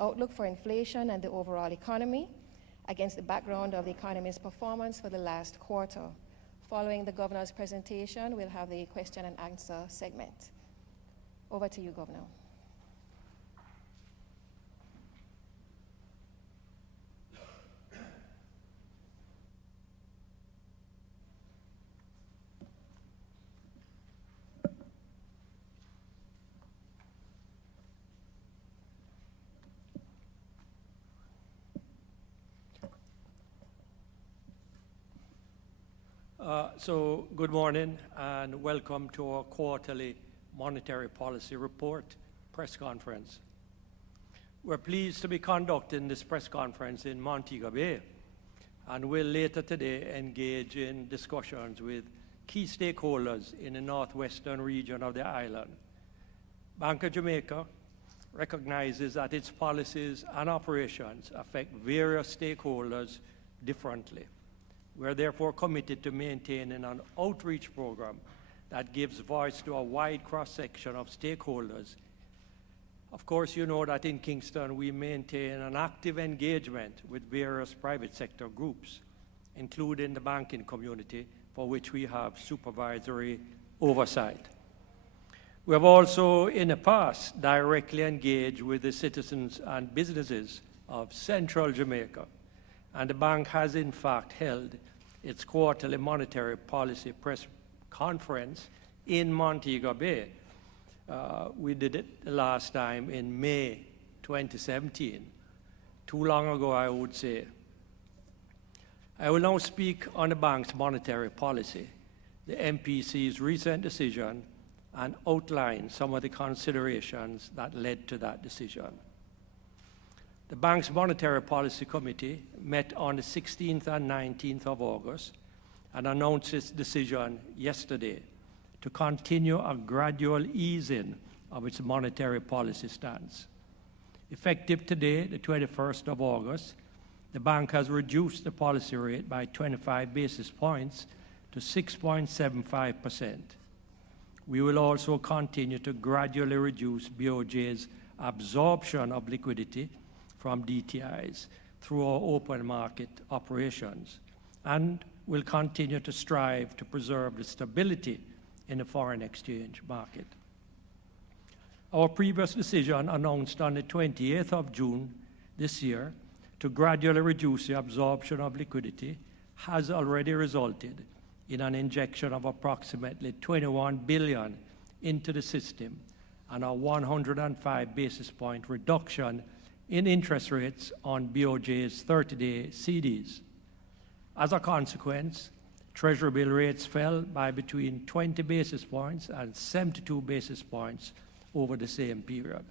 outlook for inflation and the overall economy against the background of the economy's performance for the last quarter. Following the Governor's presentation, we'll have the question and answer segment. Over to you, Governor. So good morning and welcome to our quarterly monetary policy report press conference. We're pleased to be conducting this press conference in Montego Bay and will later today engage in discussions with key stakeholders in the northwestern region of the island. Bank of Jamaica recognizes that its policies and operations affect various stakeholders differently. We're therefore committed to maintaining an outreach program that gives voice to a wide cross-section of stakeholders. Of course, you know that in Kingston, we maintain an active engagement with various private sector groups, including the banking community, for which we have supervisory oversight. We have also, in the past, directly engaged with the citizens and businesses of Central Jamaica, and the bank has in fact held its quarterly monetary policy press conference in Montego Bay. We did it the last time in May 2017. Too long ago, I would say. I will now speak on the bank's monetary policy, the MPC's recent decision, and outline some of the considerations that led to that decision. The bank's Monetary Policy Committee met on the 16th and 19th of August and announced its decision yesterday to continue a gradual easing of its monetary policy stance. Effective today, the 21st of August, the bank has reduced the policy rate by 25 basis points to 6.75%. We will also continue to gradually reduce BOJ's absorption of liquidity from DTIs through our open market operations, and will continue to strive to preserve the stability in the foreign exchange market. Our previous decision, announced on the 28th of June this year, to gradually reduce the absorption of liquidity, has already resulted in an injection of approximately 21 billion into the system and a 105 basis point reduction in interest rates on BOJ's 30-day CDs. As a consequence, Treasury bill rates fell by between 20 basis points and 72 basis points over the same period.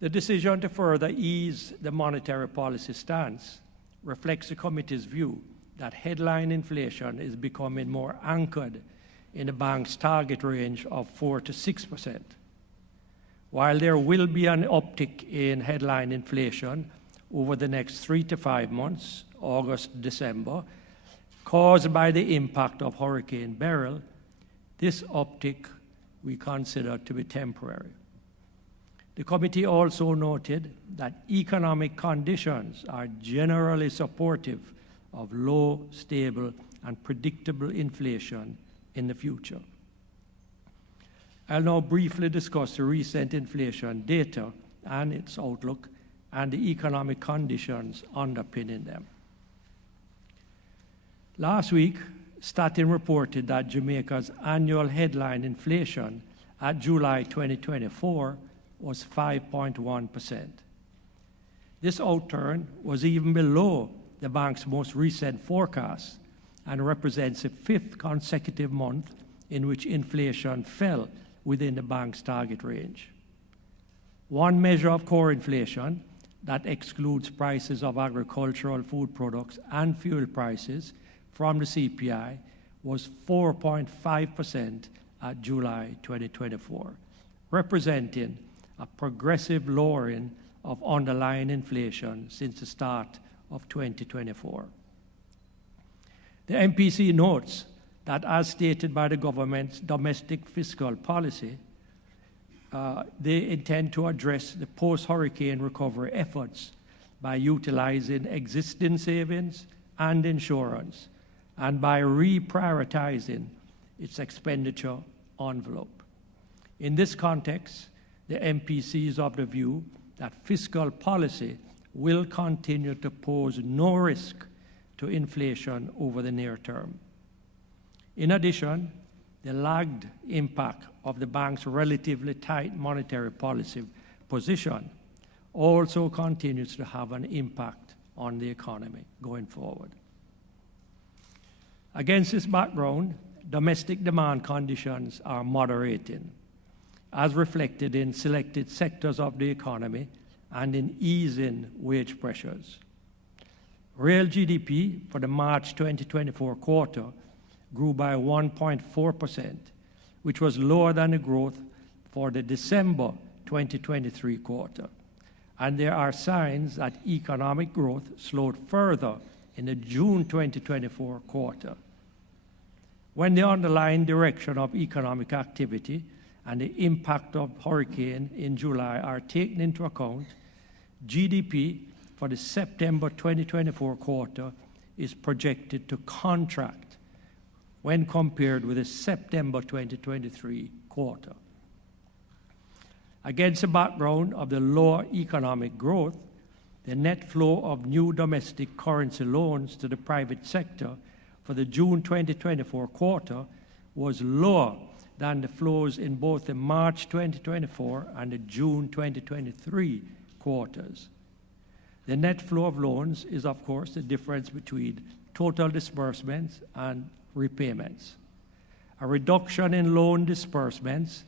The decision to further ease the monetary policy stance reflects the committee's view that headline inflation is becoming more anchored in the bank's target range of 4 to 6%. While there will be an uptick in headline inflation over the next 3 to 5 months, August, December, caused by the impact of Hurricane Beryl, this uptick we consider to be temporary. The committee also noted that economic conditions are generally supportive of low, stable, and predictable inflation in the future. I'll now briefly discuss the recent inflation data and its outlook and the economic conditions underpinning them. Last week, Statin reported that Jamaica's annual headline inflation at July 2024 was 5.1%. This outturn was even below the bank's most recent forecast and represents the 5th consecutive month in which inflation fell within the bank's target range. One measure of core inflation that excludes prices of agricultural food products and fuel prices from the CPI was 4.5% at July 2024, representing a progressive lowering of underlying inflation since the start of 2024. The MPC notes that, as stated by the government's domestic fiscal policy, they intend to address the post-hurricane recovery efforts by utilizing existing savings and insurance, and by reprioritizing its expenditure envelope. In this context, the MPC is of the view that fiscal policy will continue to pose no risk to inflation over the near term. In addition, the lagged impact of the bank's relatively tight monetary policy position also continues to have an impact on the economy going forward. Against this background, domestic demand conditions are moderating, as reflected in selected sectors of the economy and in easing wage pressures. Real GDP for the March 2024 quarter grew by 1.4%, which was lower than the growth for the December 2023 quarter. And there are signs that economic growth slowed further in the June 2024 quarter. When the underlying direction of economic activity and the impact of hurricane in July are taken into account, GDP for the September 2024 quarter is projected to contract when compared with the September 2023 quarter. Against the background of the lower economic growth, the net flow of new domestic currency loans to the private sector for the June 2024 quarter was lower than the flows in both the March 2024 and the June 2023 quarters. The net flow of loans is, of course, the difference between total disbursements and repayments. A reduction in loan disbursements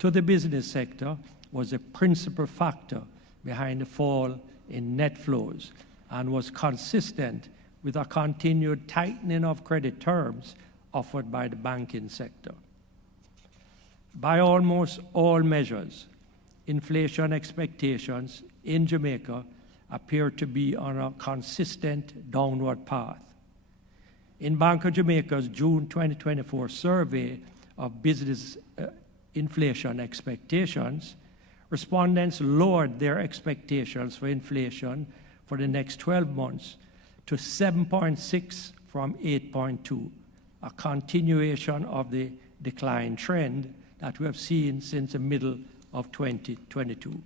to the business sector was a principal factor behind the fall in net flows and was consistent with a continued tightening of credit terms offered by the banking sector. By almost all measures, inflation expectations in Jamaica appear to be on a consistent downward path. In Bank of Jamaica's June 2024 survey of business inflation expectations, respondents lowered their expectations for inflation for the next 12 months to 7.6 from 8.2, a continuation of the decline trend that we have seen since the middle of 2022.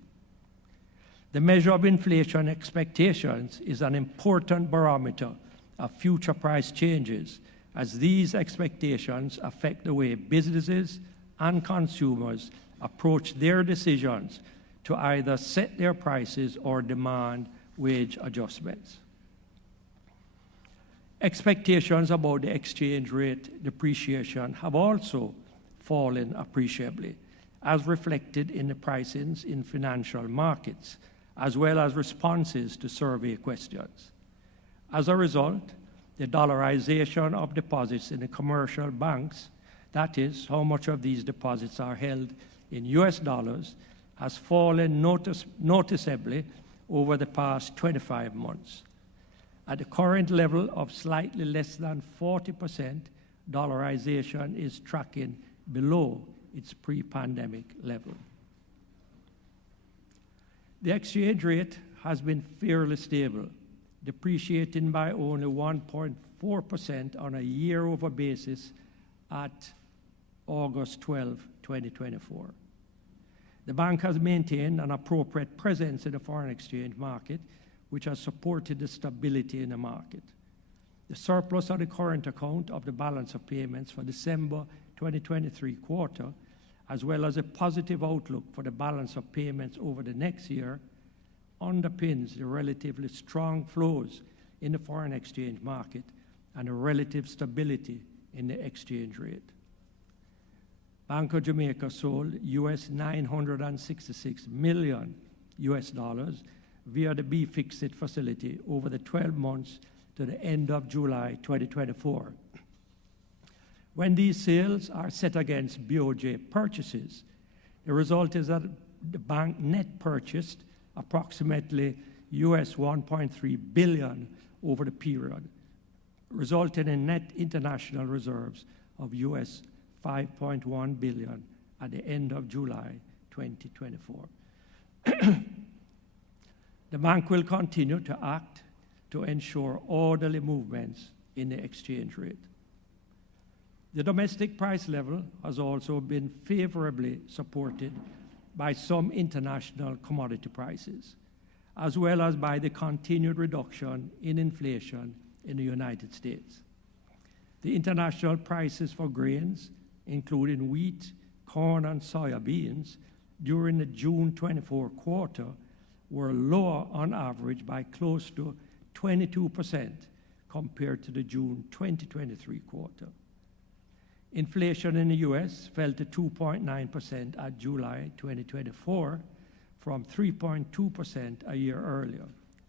The measure of inflation expectations is an important barometer of future price changes, as these expectations affect the way businesses and consumers approach their decisions to either set their prices or demand wage adjustments. Expectations about the exchange rate depreciation have also fallen appreciably, as reflected in the pricings in financial markets, as well as responses to survey questions. As a result, the dollarization of deposits in the commercial banks, that is, how much of these deposits are held in US dollars, has fallen noticeably over the past 25 months. At the current level of slightly less than 40%, dollarization is tracking below its pre-pandemic level. The exchange rate has been fairly stable, depreciating by only 1.4% on a year-over basis at August 12, 2024. The bank has maintained an appropriate presence in the foreign exchange market, which has supported the stability in the market. The surplus of the current account of the balance of payments for December 2023 quarter, as well as a positive outlook for the balance of payments over the next year, underpins the relatively strong flows in the foreign exchange market and the relative stability in the exchange rate. Bank of Jamaica sold US $966 million via the B-Fixed facility over the 12 months to the end of July 2024. When these sales are set against BOJ purchases, the result is that the bank net purchased approximately US $1.3 billion over the period, resulting in net international reserves of US $5.1 billion at the end of July 2024. 2024. The bank will continue to act to ensure orderly movements in the exchange rate. The domestic price level has also been favorably supported by some international commodity prices, as well as by the continued reduction in inflation in the United States. The international prices for grains, including wheat, corn, and soya beans, during the June 24 quarter were lower on average by close to 22% compared to the June 2023 quarter. Inflation in the U.S. fell to 2.9% at July 2024 from 3.2% a year earlier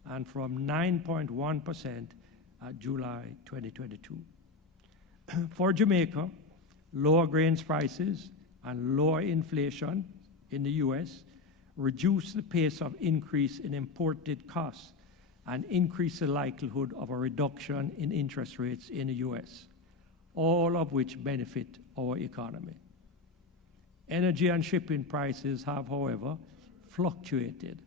and from 9.1% at July 2022. For Jamaica, lower grains prices and lower inflation in the U.S. reduced the pace of increase in imported costs and increased the likelihood of a reduction in interest rates in the U.S., all of which benefit our economy. Energy and shipping prices have, however, fluctuated,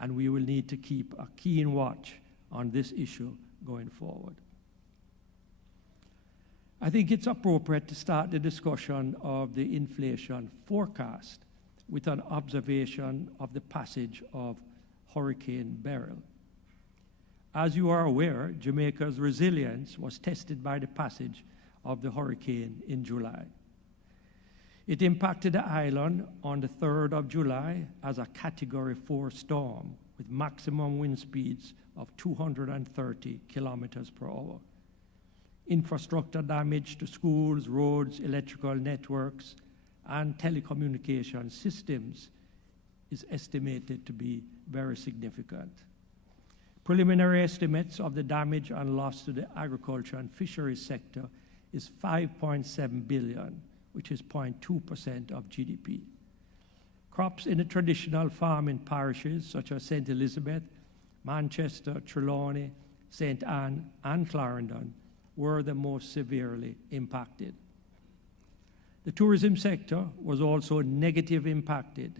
and we will need to keep a keen watch on this issue going forward. I think it's appropriate to start the discussion of the inflation forecast with an observation of the passage of Hurricane Beryl. As you are aware, Jamaica's resilience was tested by the passage of the hurricane in July. It impacted the island on the 3rd of July as a Category 4 storm with maximum wind speeds of 230 kilometers per hour. Infrastructure damage to schools, roads, electrical networks, and telecommunication systems is estimated to be very significant. Preliminary estimates of the damage and loss to the agriculture and fisheries sector is 5.7 billion, which is 0.2% of GDP. Crops in the traditional farming parishes such as St. Elizabeth, Manchester, Trelawney, St. Anne, and Clarendon were the most severely impacted. The tourism sector was also negatively impacted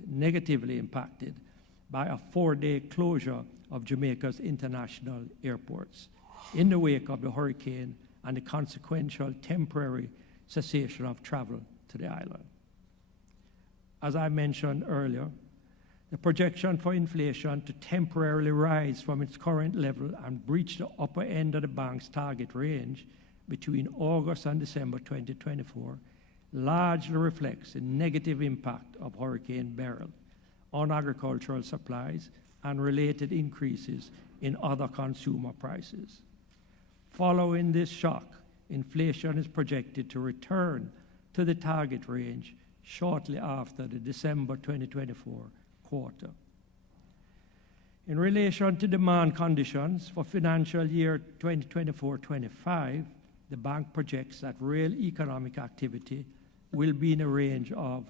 by a 4-day closure of Jamaica's international airports in the wake of the hurricane and the consequential temporary cessation of travel to the island. As I mentioned earlier, the projection for inflation to temporarily rise from its current level and breach the upper end of the bank's target range between August and December 2024 largely reflects the negative impact of Hurricane Beryl on agricultural supplies and related increases in other consumer prices. Following this shock, inflation is projected to return to the target range shortly after the December 2024 quarter. In relation to demand conditions for financial year 2024-25, the bank projects that real economic activity will be in a range of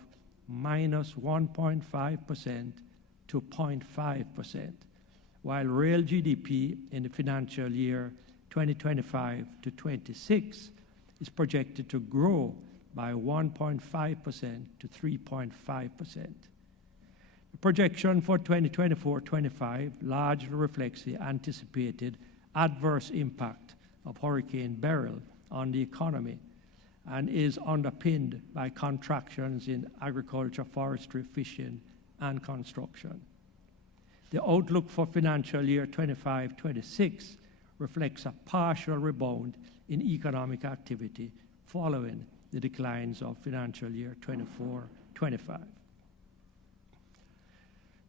minus 1.5% to 0.5%, while real GDP in the financial year 2025 to 26 is projected to grow by 1.5% to 3.5%. The projection for 2024-25 largely reflects the anticipated adverse impact of Hurricane Beryl on the economy and is underpinned by contractions in agriculture, forestry, fishing, and construction. The outlook for financial year 25-26 reflects a partial rebound in economic activity following the declines of financial year 24-25.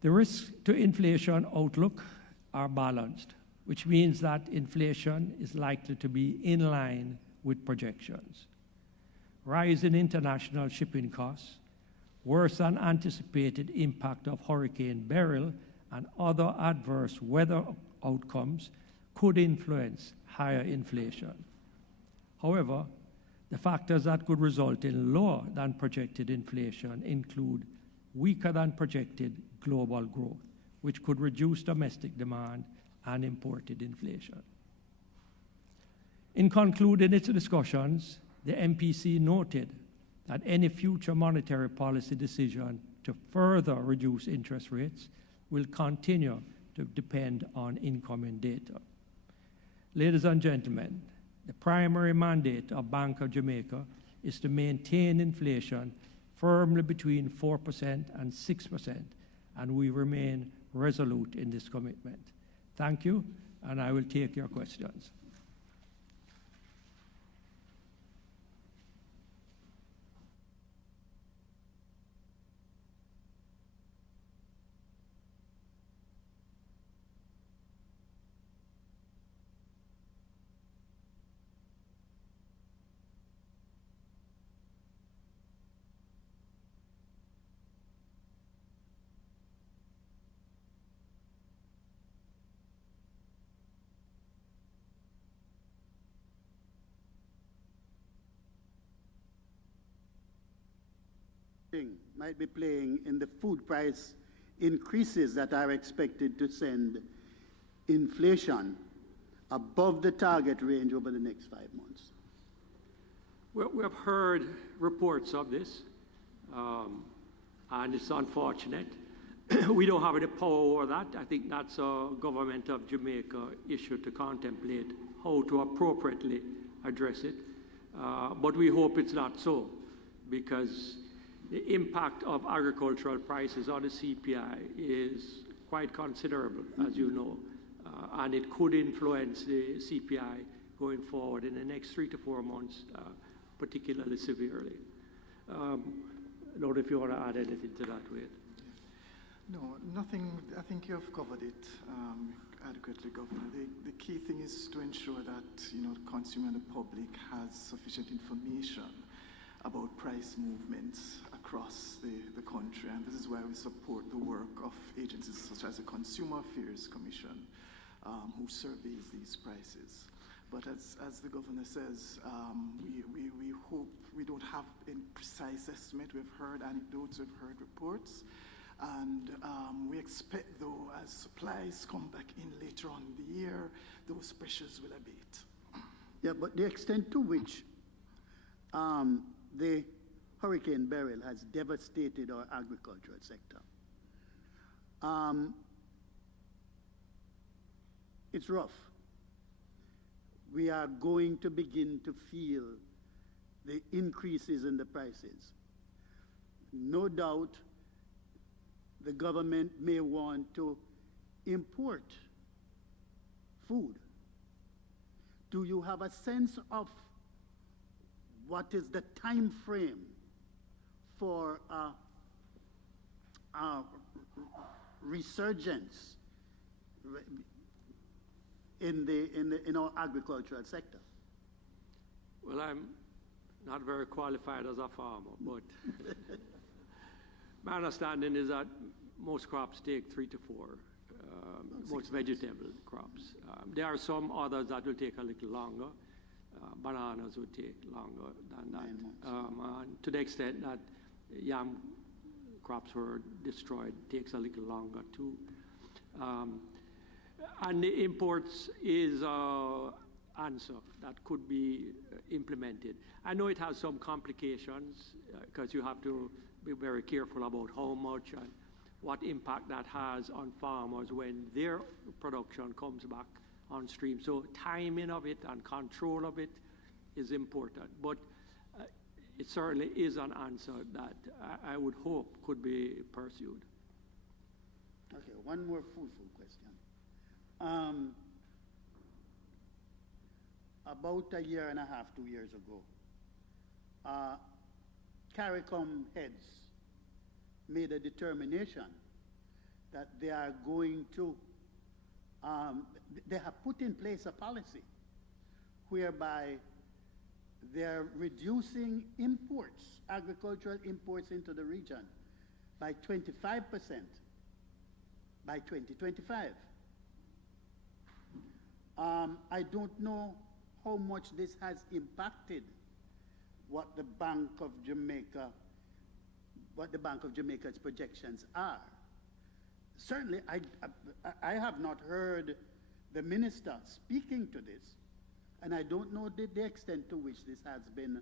The risks to inflation outlook are balanced, which means that inflation is likely to be in line with projections. Rise in international shipping costs, worse than anticipated impact of Hurricane Beryl, and other adverse weather outcomes could influence higher inflation. However, the factors that could result in lower than projected inflation include weaker than projected global growth, which could reduce domestic demand and imported inflation. In concluding its discussions, the MPC noted that any future monetary policy decision to further reduce interest rates will continue to depend on incoming data. Ladies and gentlemen, the primary mandate of Bank of Jamaica is to maintain inflation firmly between 4% and 6%, and we remain resolute in this commitment. Thank you, and I will take your questions. Might be playing in the food price increases that are expected to send inflation above the target range over the next 5 months? Well, we have heard reports of this, and it's unfortunate. We don't have any power over that. I think that's a government of Jamaica issue to contemplate how to appropriately address it. But we hope it's not so, because the impact of agricultural prices on the CPI is quite considerable, as you know, and it could influence the CPI going forward in the next 3 to 4 months, particularly severely. I don't know if you want to add anything to that, Wade. No, nothing. I think you have covered it adequately, Governor. The key thing is to ensure that the consumer and the public has sufficient information about price movements across the country, and this is why we support the work of agencies such as the Consumer Affairs Commission, who surveys these prices. But as the Governor says, we hope, we don't have a precise estimate. We've heard anecdotes, we've heard reports, and we expect, though, as supplies come back in later on in the year, those pressures will abate. Yeah, but the extent to which the Hurricane Beryl has devastated our agricultural sector, it's rough. We are going to begin to feel the increases in the prices. No doubt the government may want to import food. Do you have a sense of what is the time frame for resurgence in our agricultural sector? Well, I'm not very qualified as a farmer, but my understanding is that most crops take 3 to 4, most vegetable crops. There are some others that will take a little longer. Bananas would take longer than that. And to the extent that yam crops were destroyed, takes a little longer too. And the imports is an answer that could be implemented. I know it has some complications because you have to be very careful about how much and what impact that has on farmers when their production comes back on stream. So timing of it and control of it is important. But it certainly is an answer that I would hope could be pursued. Okay, one more foodful question. About a year and a half, 2 years ago, CARICOM heads made a determination that they are going to, they have put in place a policy whereby they're reducing imports, agricultural imports into the region by 25% by 2025. I don't know how much this has impacted what the Bank of Jamaica's projections are. Certainly, I have not heard the minister speaking to this, and I don't know the extent to which this has been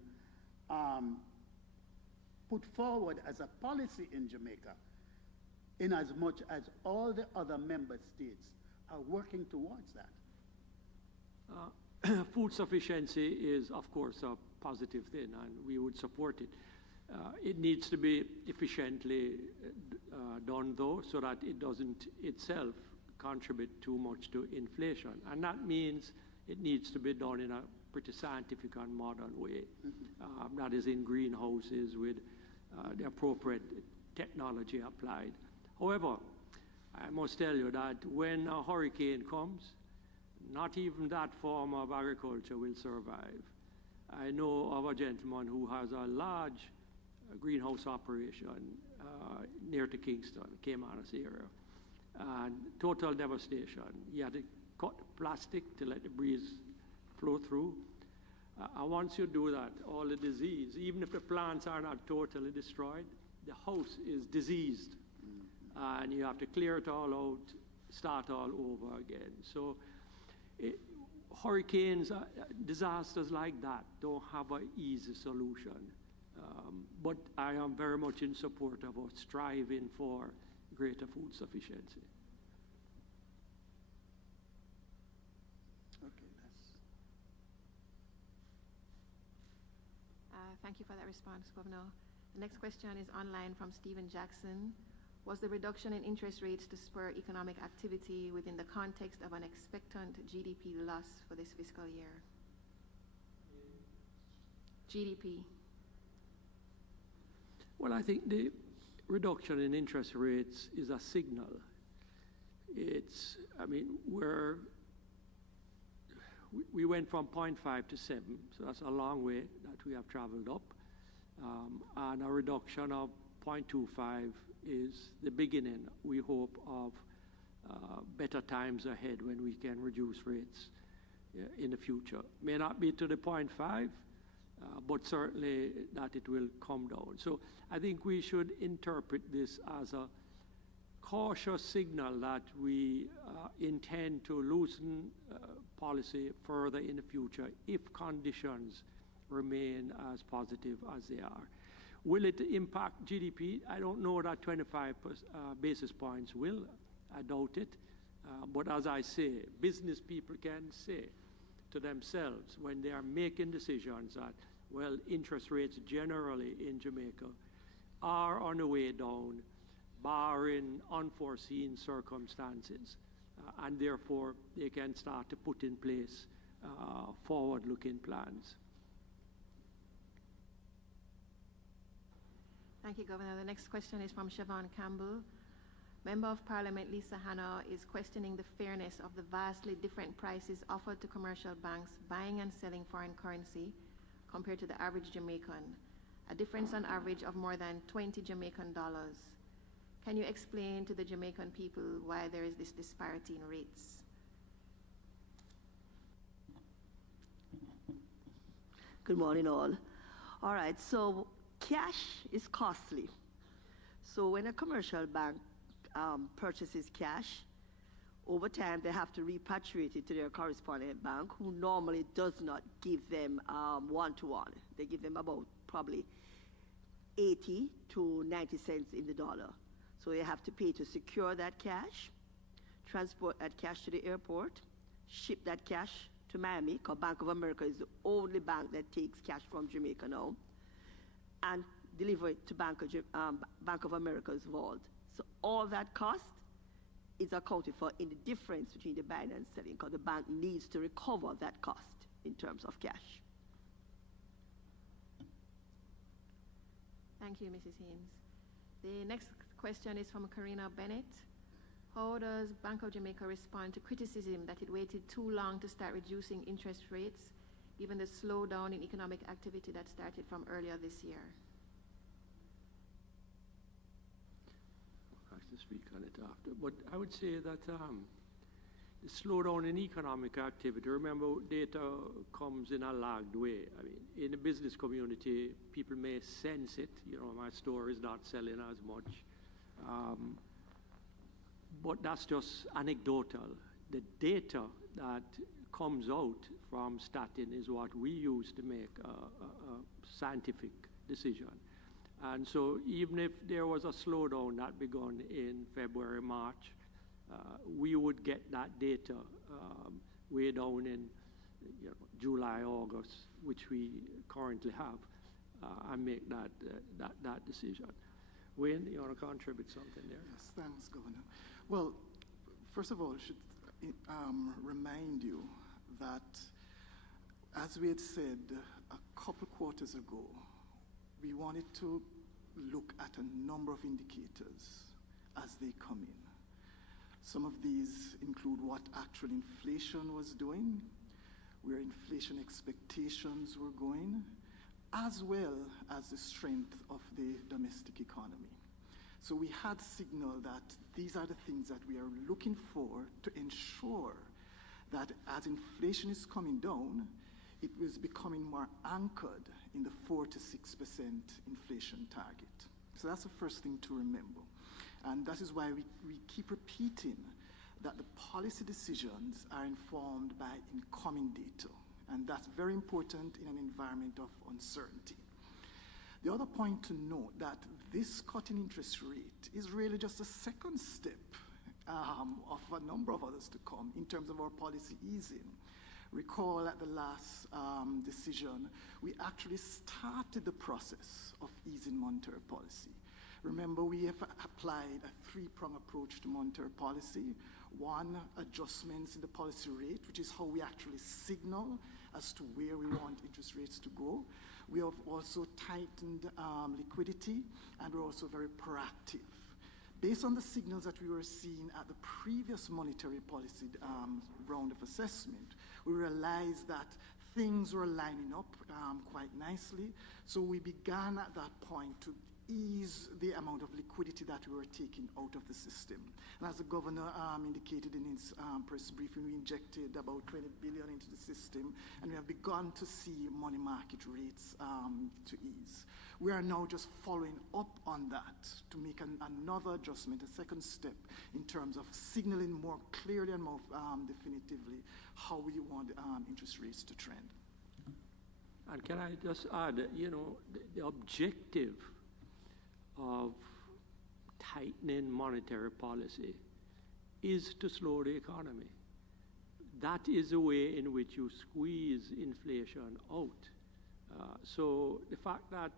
put forward as a policy in Jamaica, in as much as all the other member states are working towards that? Food sufficiency is, of course, a positive thing, and we would support it. It needs to be efficiently done, though, so that it doesn't itself contribute too much to inflation. And that means it needs to be done in a pretty scientific and modern way. That is in greenhouses with the appropriate technology applied. However, I must tell you that when a hurricane comes, not even that form of agriculture will survive. I know of a gentleman who has a large greenhouse operation near to Kingston, Caymanas area, and total devastation. He had to cut plastic to let the breeze flow through. And once you do that, all the disease, even if the plants are not totally destroyed, the house is diseased. And you have to clear it all out, start all over again. So hurricanes, disasters like that don't have an easy solution. But I am very much in support of us striving for greater food sufficiency. Okay, that's... Thank you for that response, Governor. The next question is online from Stephen Jackson. Was the reduction in interest rates to spur economic activity within the context of an expectant GDP loss for this fiscal year? GDP. Well, I think the reduction in interest rates is a signal. We went from 0.5 to 7, so that's a long way that we have traveled up. And a reduction of 0.25 is the beginning, we hope, of better times ahead when we can reduce rates in the future. May not be to the 0.5, but certainly that it will come down. So I think we should interpret this as a cautious signal that we intend to loosen policy further in the future if conditions remain as positive as they are. Will it impact GDP? I don't know that 25 basis points will. I doubt it. But as I say, business people can say to themselves when they are making decisions that, well, interest rates generally in Jamaica are on the way down, barring unforeseen circumstances. And therefore, they can start to put in place forward-looking plans. Thank you, Governor. The next question is from Siobhan Campbell. Member of Parliament Lisa Hanna is questioning the fairness of the vastly different prices offered to commercial banks buying and selling foreign currency compared to the average Jamaican, a difference on average of more than 20 Jamaican dollars. Can you explain to the Jamaican people why there is this disparity in rates? Good morning, all. All right, so cash is costly. So when a commercial bank purchases cash, over time they have to repatriate it to their correspondent bank, who normally does not give them one-to-one. They give them about probably 80 to 90 cents in the dollar. So they have to pay to secure that cash, transport that cash to the airport, ship that cash to Miami, because Bank of America is the only bank that takes cash from Jamaica now, and deliver it to Bank of America's vault. So all that cost is accounted for in the difference between the buying and selling, because the bank needs to recover that cost in terms of cash. Thank you, Mrs. Haynes. The next question is from Karina Bennett. How does Bank of Jamaica respond to criticism that it waited too long to start reducing interest rates, given the slowdown in economic activity that started from earlier this year? I have to speak on it after, but I would say that the slowdown in economic activity, remember, data comes in a lagged way. I mean, in the business community, people may sense it. You know, my store is not selling as much. But that's just anecdotal. The data that comes out from Statin is what we use to make a scientific decision. And so even if there was a slowdown that began in February, March, we would get that data way down in July, August, which we currently have, and make that decision. Wayne, you want to contribute something there? Yes, thanks, Governor. Well, first of all, I should remind you that, as we had said a couple quarters ago, we wanted to look at a number of indicators as they come in. Some of these include what actual inflation was doing, where inflation expectations were going, as well as the strength of the domestic economy. So we had signaled that these are the things that we are looking for to ensure that as inflation is coming down, it was becoming more anchored in the 4 to 6% inflation target. So that's the first thing to remember. And that is why we keep repeating that the policy decisions are informed by incoming data. And that's very important in an environment of uncertainty. The other point to note that this cut in interest rate is really just a second step of a number of others to come in terms of our policy easing. Recall at the last decision, we actually started the process of easing monetary policy. Remember, we have applied a three-pronged approach to monetary policy. One, adjustments in the policy rate, which is how we actually signal as to where we want interest rates to go. We have also tightened liquidity, and we're also very proactive. Based on the signals that we were seeing at the previous monetary policy round of assessment, we realized that things were lining up quite nicely. So we began at that point to ease the amount of liquidity that we were taking out of the system. And as the governor indicated in his press briefing, we injected about 20 billion into the system, and we have begun to see money market rates to ease. We are now just following up on that to make another adjustment, a second step in terms of signaling more clearly and more definitively how we want interest rates to trend. And can I just add, the objective of tightening monetary policy is to slow the economy. That is a way in which you squeeze inflation out. So the fact that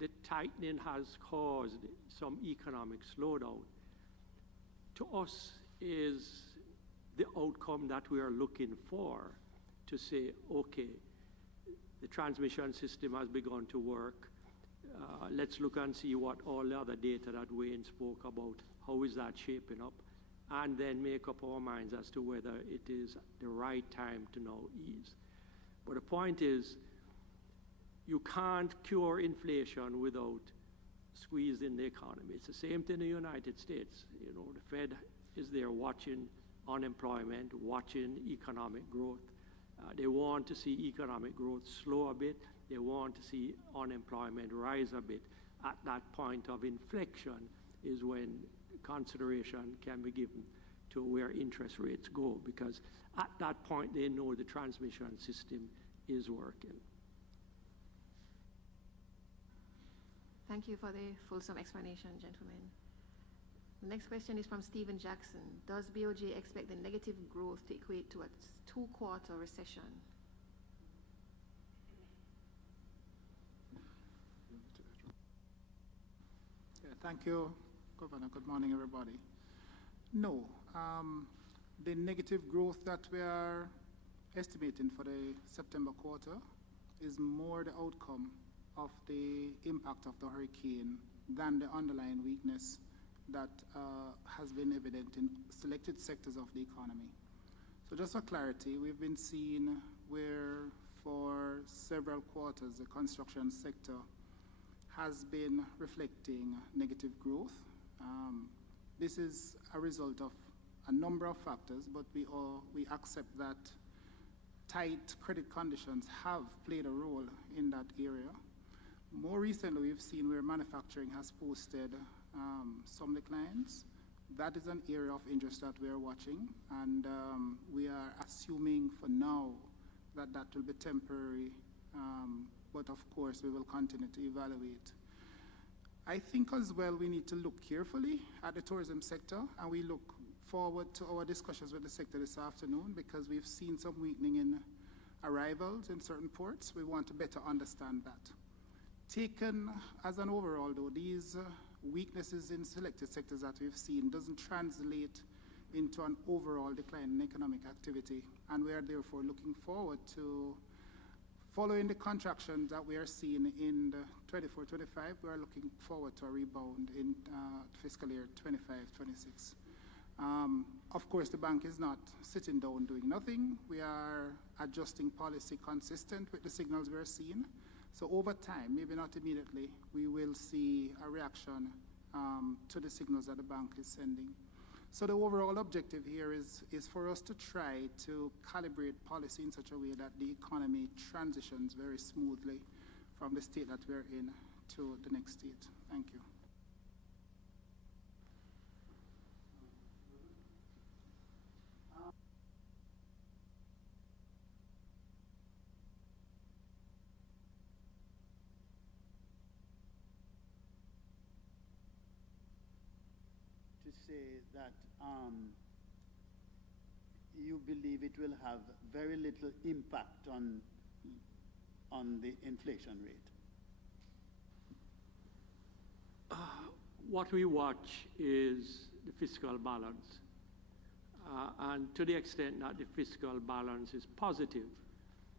the tightening has caused some economic slowdown, to us is the outcome that we are looking for, to say, okay, the transmission system has begun to work. Let's look and see what all the other data that Wayne spoke about, how is that shaping up, and then make up our minds as to whether it is the right time to now ease. But the point is, you can't cure inflation without squeezing the economy. It's the same thing in the United States. The Fed is there watching unemployment, watching economic growth. They want to see economic growth slow a bit. They want to see unemployment rise a bit. At that point of inflection is when consideration can be given to where interest rates go, because at that point they know the transmission system is working. Thank you for the fulsome explanation, gentlemen. The next question is from Stephen Jackson. Does BOJ expect the negative growth to equate to a two-quarter recession? Thank you, Governor. Good morning, everybody. No, the negative growth that we are estimating for the September quarter is more the outcome of the impact of the hurricane than the underlying weakness that has been evident in selected sectors of the economy. So just for clarity, we've been seeing where for several quarters the construction sector has been reflecting negative growth. This is a result of a number of factors, but we accept that tight credit conditions have played a role in that area. More recently, we've seen where manufacturing has posted some declines. That is an area of interest that we are watching, and we are assuming for now that that will be temporary, but of course we will continue to evaluate I think as well we need to look carefully at the tourism sector, and we look forward to our discussions with the sector this afternoon because we've seen some weakening in arrivals in certain ports. We want to better understand that. Taken as an overall though, these weaknesses in selected sectors that we've seen doesn't translate into an overall decline in economic activity, and we are therefore looking forward to following the contraction that we are seeing in the 24-25, we are looking forward to a rebound in fiscal year 25-26. Of course, the bank is not sitting down doing nothing. We are adjusting policy consistent with the signals we are seeing. So over time, maybe not immediately, we will see a reaction to the signals that the bank is sending. So the overall objective here is for us to try to calibrate policy in such a way that the economy transitions very smoothly from the state that we're in to the next state. Thank you. To say that you believe it will have very little impact on the inflation rate? What we watch is the fiscal balance. And to the extent that the fiscal balance is positive,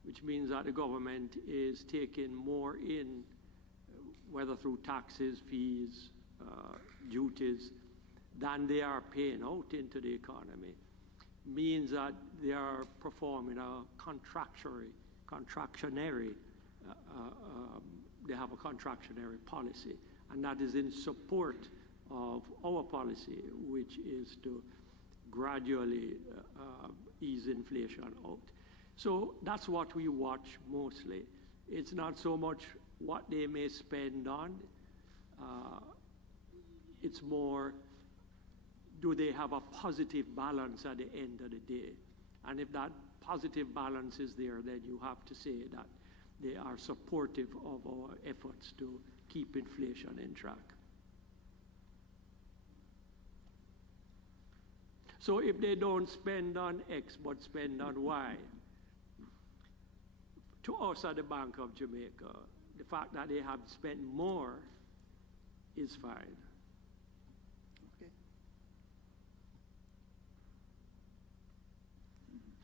which means that the government is taking more in, whether through taxes, fees, duties, than they are paying out into the economy, means that they are performing a contractionary, they have a contractionary policy, and that is in support of our policy, which is to gradually ease inflation out. So that's what we watch mostly. It's not so much what they may spend on, it's more, do they have a positive balance at the end of the day? And if that positive balance is there, then you have to say that they are supportive of our efforts to keep inflation in track. So if they don't spend on X but spend on Y, to us at the Bank of Jamaica, the fact that they have spent more is fine.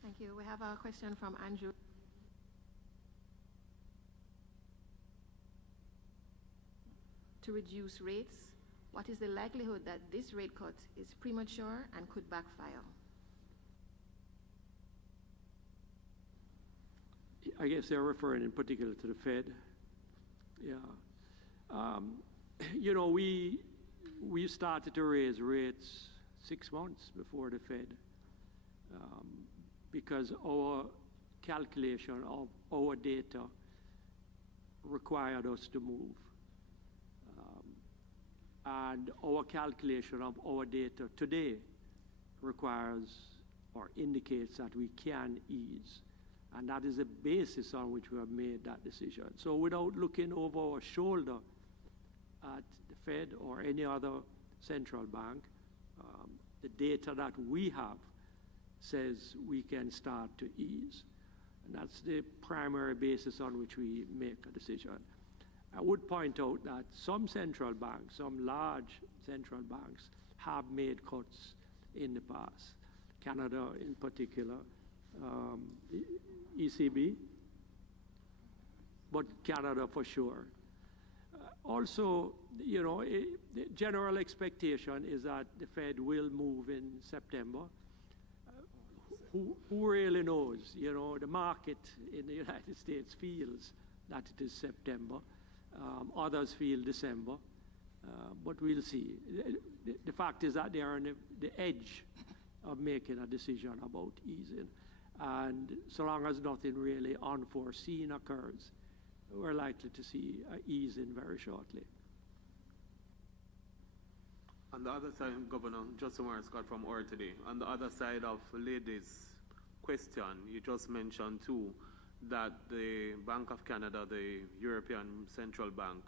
Thank you. We have a question from Andrew. To reduce rates, what is the likelihood that this rate cut is premature and could backfire? I guess they're referring in particular to the Fed. Yeah. You know, we started to raise rates 6 months before the Fed. Because our calculation of our data required us to move. And our calculation of our data today requires or indicates that we can ease. And that is the basis on which we have made that decision. So without looking over our shoulder at the Fed or any other central bank, the data that we have says we can start to ease. And that's the primary basis on which we make a decision. I would point out that some central banks, some large central banks, have made cuts in the past. Canada in particular, ECB, but Canada for sure. Also, you know, the general expectation is that the Fed will move in September. Who really knows? You know, the market in the United States feels that it is September. Others feel December, but we'll see. The fact is that they are on the edge of making a decision about easing. And so long as nothing really unforeseen occurs, we're likely to see easing very shortly. On the other side, Governor, Justin Scott from OR today. On the other side of Lady's question, you just mentioned too that the Bank of Canada, the European Central Bank,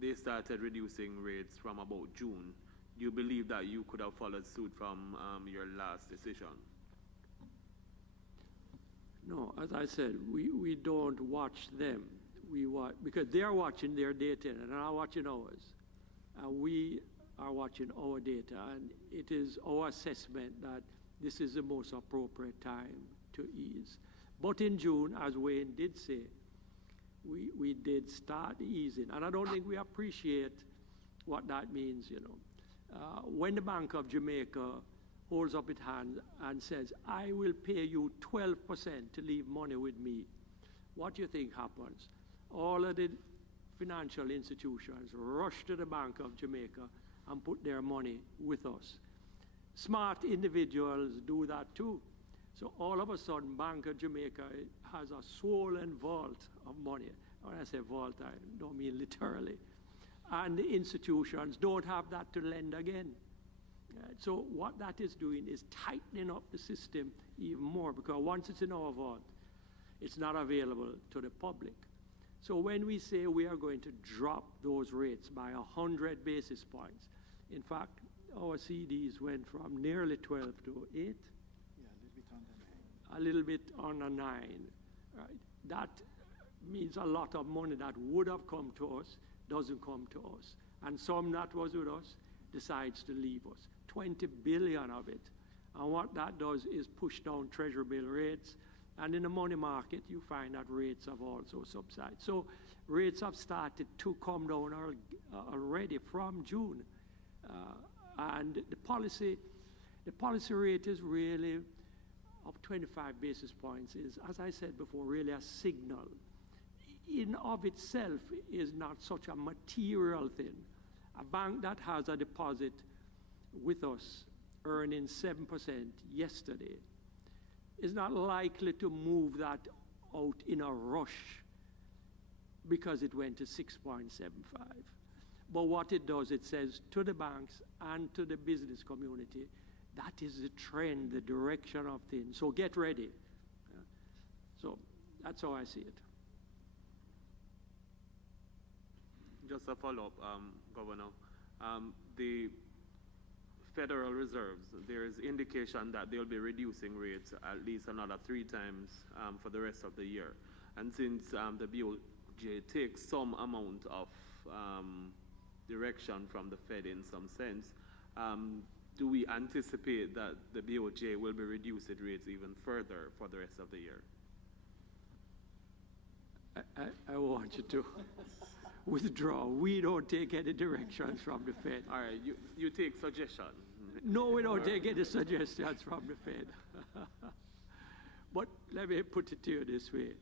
they started reducing rates from about June. Do you believe that you could have followed suit from your last decision? No, as I said, we don't watch them. We watch, because they are watching their data and are watching ours. And we are watching our data, and it is our assessment that this is the most appropriate time to ease. But in June, as Wayne did say, we did start easing. And I don't think we appreciate what that means, you know. When the Bank of Jamaica holds up its hand and says, I will pay you 12% to leave money with me, what do you think happens? All of the financial institutions rush to the Bank of Jamaica and put their money with us. Smart individuals do that too. So all of a sudden, Bank of Jamaica has a swollen vault of money. When I say vault, I don't mean literally. And the institutions don't have that to lend again. So what that is doing is tightening up the system even more, because once it's in our vault, it's not available to the public. So when we say we are going to drop those rates by 100 basis points, in fact, our CDs went from nearly 12 to 8. A little bit under 9, right? That means a lot of money that would have come to us doesn't come to us. And some that was with us decides to leave us. 20 billion of it. And what that does is push down treasury bill rates. And in the money market, you find that rates have also subsided. So rates have started to come down already from June. And the policy rate is really, of 25 basis points, is, as I said before, really a signal. In of itself is not such a material thing. A bank that has a deposit with us earning 7% yesterday is not likely to move that out in a rush because it went to 6.75. But what it does, it says to the banks and to the business community, that is the trend, the direction of things. So get ready. So that's how I see it. Just a follow-up, Governor. The Federal Reserves, there is indication that they'll be reducing rates at least another 3 times for the rest of the year. And since the BOJ takes some amount of direction from the Fed in some sense, do we anticipate that the BOJ will be reducing rates even further for the rest of the year? I want you to withdraw. We don't take any directions from the Fed. All right, you take suggestion. No, we don't take any suggestions from the Fed. But let me put it to you this way.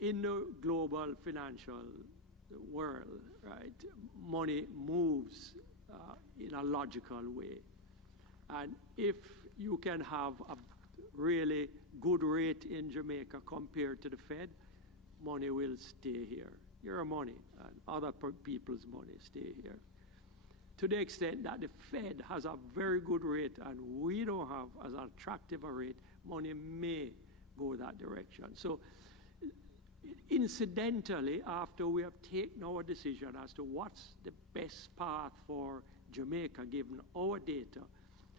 In the global financial world, right, money moves in a logical way. And if you can have a really good rate in Jamaica compared to the Fed, money will stay here. Your money and other people's money stay here. To the extent that the Fed has a very good rate and we don't have as attractive a rate, money may go that direction. So incidentally, after we have taken our decision as to what's the best path for Jamaica given our data,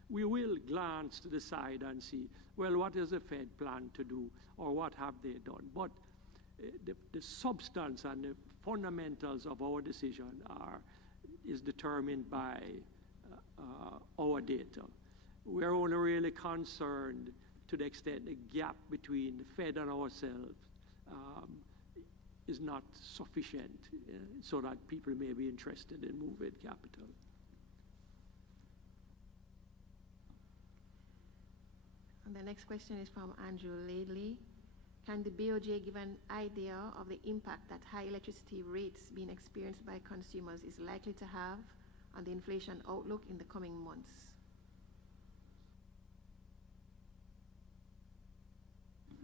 we will glance to the side and see, well, what does the Fed plan to do, or what have they done? But the substance and the fundamentals of our decision is determined by our data. We're only really concerned to the extent the gap between the Fed and ourselves is not sufficient so that people may be interested in moving capital. And the next question is from Andrew Ladley. Can the BOJ give an idea of the impact that high electricity rates being experienced by consumers is likely to have on the inflation outlook in the coming months?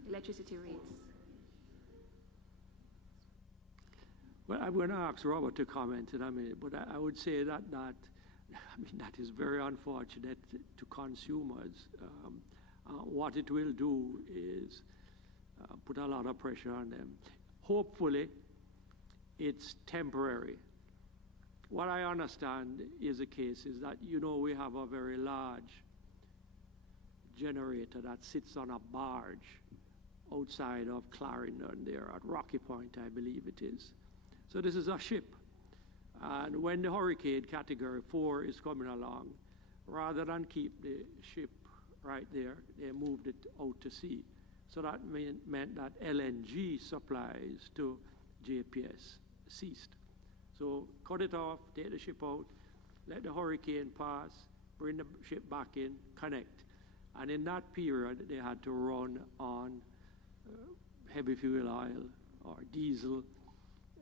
Electricity rates. Well, I'm going to ask Robert to comment in a minute, but I would say that that is very unfortunate to consumers. What it will do is put a lot of pressure on them. Hopefully, it's temporary. What I understand is the case is that, we have a very large generator that sits on a barge outside of Clarendon there at Rocky Point, I believe it is. So this is a ship. And when the hurricane category 4 is coming along, rather than keep the ship right there, they moved it out to sea. So that meant that LNG supplies to JPS ceased. So cut it off, take the ship out, let the hurricane pass, bring the ship back in, connect. And in that period, they had to run on heavy fuel oil or diesel.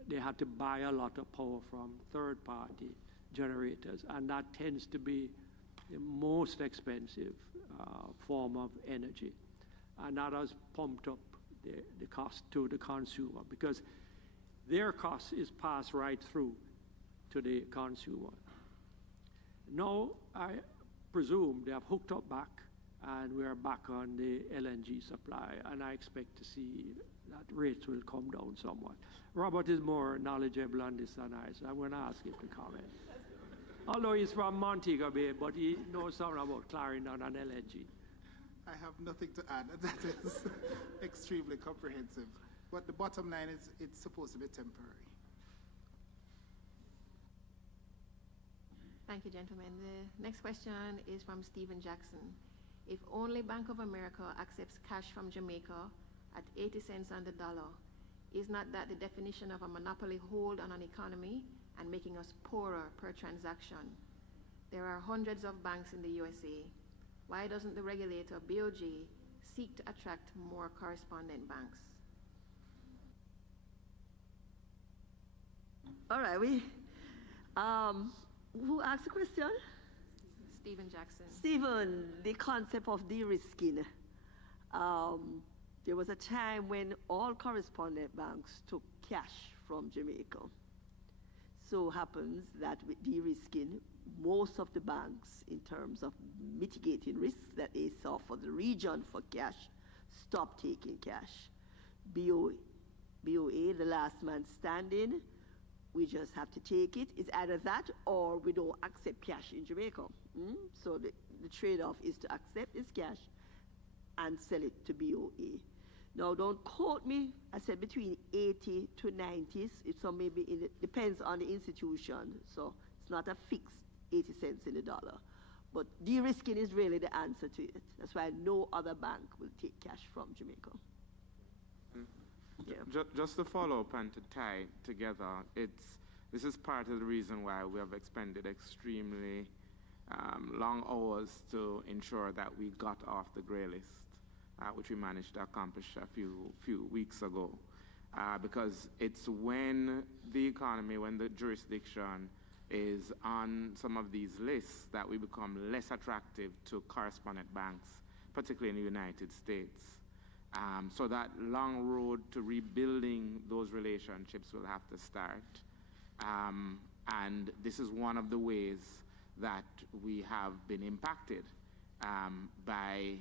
They had to buy a lot of power from third-party generators, and that tends to be the most expensive form of energy. And that has pumped up the cost to the consumer, because their cost is passed right through to the consumer. Now, I presume they have hooked up back, and we are back on the LNG supply, and I expect to see that rates will come down somewhat. Robert is more knowledgeable on this than I, so I'm going to ask him to comment. Although he's from Montego Bay, but he knows something about Clarendon and LNG. I have nothing to add. That is extremely comprehensive. But the bottom line is it's supposed to be temporary. Thank you, gentlemen. The next question is from Stephen Jackson. If only Bank of America accepts cash from Jamaica at 80 cents on the dollar, is not that the definition of a monopoly hold on an economy and making us poorer per transaction? There are hundreds of banks in the USA. Why doesn't the regulator, BOJ, seek to attract more correspondent banks? All right, who asked the question? Stephen Jackson. Stephen, the concept of derisking. There was a time when all correspondent banks took cash from Jamaica. So happens that with derisking, most of the banks, in terms of mitigating risks that they saw for the region for cash, stopped taking cash. BOA, the last man standing, we just have to take it. It's either that or we don't accept cash in Jamaica. So the trade-off is to accept this cash and sell it to BOA. Now, don't quote me. I said between 80 to 90s. So maybe depends on the institution. So it's not a fixed 80 cents in the dollar. But de-risking is really the answer to it. That's why no other bank will take cash from Jamaica. Yeah. Just to follow up and to tie together, this is part of the reason why we have expended extremely long hours to ensure that we got off the gray list, which we managed to accomplish a few weeks ago. Because it's when the economy, when the jurisdiction is on some of these lists that we become less attractive to correspondent banks, particularly in the United States. So that long road to rebuilding those relationships will have to start. And this is one of the ways that we have been impacted by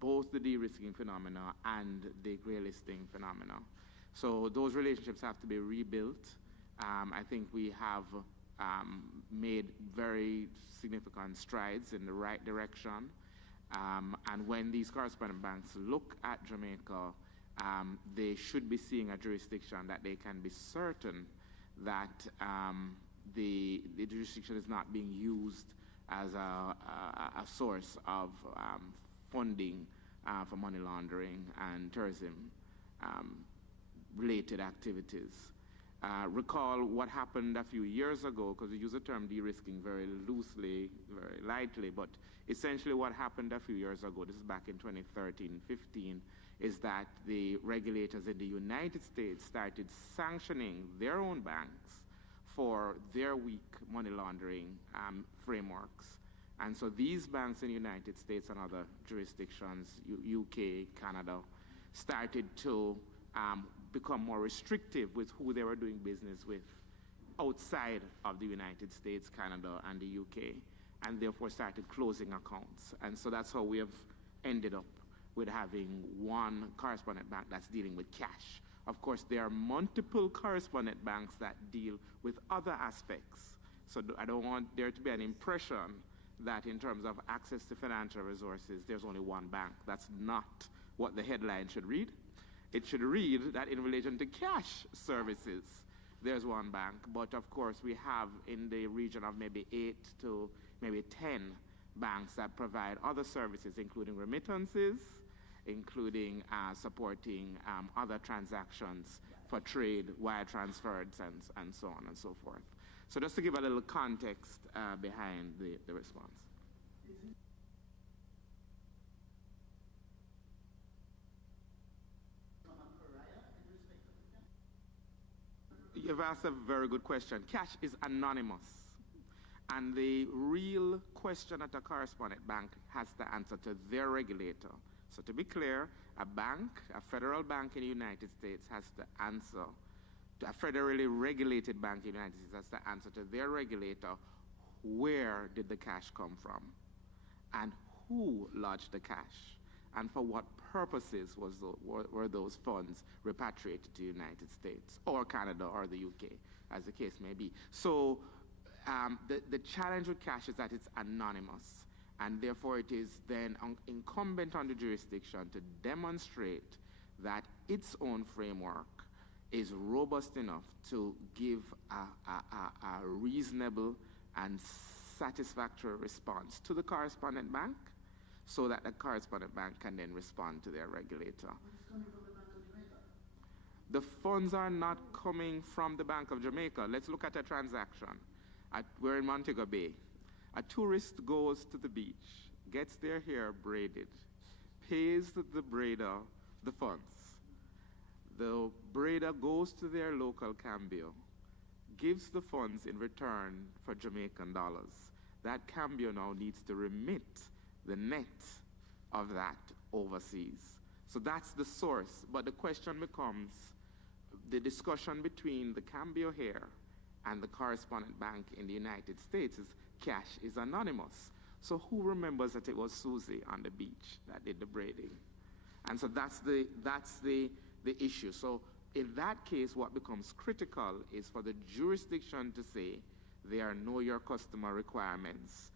both the de-risking phenomena and the gray listing phenomena. So those relationships have to be rebuilt. I think we have made very significant strides in the right direction. And when these correspondent banks look at Jamaica, they should be seeing a jurisdiction that they can be certain that the jurisdiction is not being used as a source of funding for money laundering and terrorism related activities. Recall what happened a few years ago, because we use the term de-risking very loosely, very lightly, but essentially what happened a few years ago, this is back in 2013-15, is that the regulators in the United States started sanctioning their own banks for their weak money laundering frameworks. And so these banks in the United States and other jurisdictions, UK, Canada, started to become more restrictive with who they were doing business with outside of the United States, Canada, and the UK, and therefore started closing accounts. And so that's how we have ended up with having one correspondent bank that's dealing with cash Of course, there are multiple correspondent banks that deal with other aspects. So I don't want there to be an impression that in terms of access to financial resources, there's only one bank. That's not what the headline should read. It should read that in relation to cash services, there's one bank. But of course, we have in the region of maybe 8 to maybe 10 banks that provide other services, including remittances, including supporting other transactions for trade, wire transfers, and so on and so forth. So just to give a little context behind the response. You've asked a very good question. Cash is anonymous. And the real question that a correspondent bank has to answer to their regulator. So to be clear, a bank, a federal bank in the United States has to answer, a federally regulated bank in the United States has to answer to their regulator, where did the cash come from? And who lodged the cash? And for what purposes were those funds repatriated to the United States or Canada or the UK, as the case may be. So the challenge with cash is that it's anonymous, and therefore it is then incumbent on the jurisdiction to demonstrate that its own framework is robust enough to give a reasonable and satisfactory response to the correspondent bank, so that the correspondent bank can then respond to their regulator. The funds are not coming from the Bank of Jamaica. Let's look at a transaction. We're in Montego Bay. A tourist goes to the beach, gets their hair braided, pays the braider the funds. The braider goes to their local cambio, gives the funds in return for Jamaican dollars. That cambio now needs to remit the net of that overseas. So that's the source. But the question becomes, the discussion between the cambio here and the correspondent bank in the United States is cash is anonymous. So who remembers that it was Susie on the beach that did the braiding? And so that's the issue. So in that case, what becomes critical is for the jurisdiction to say there are know your customer requirements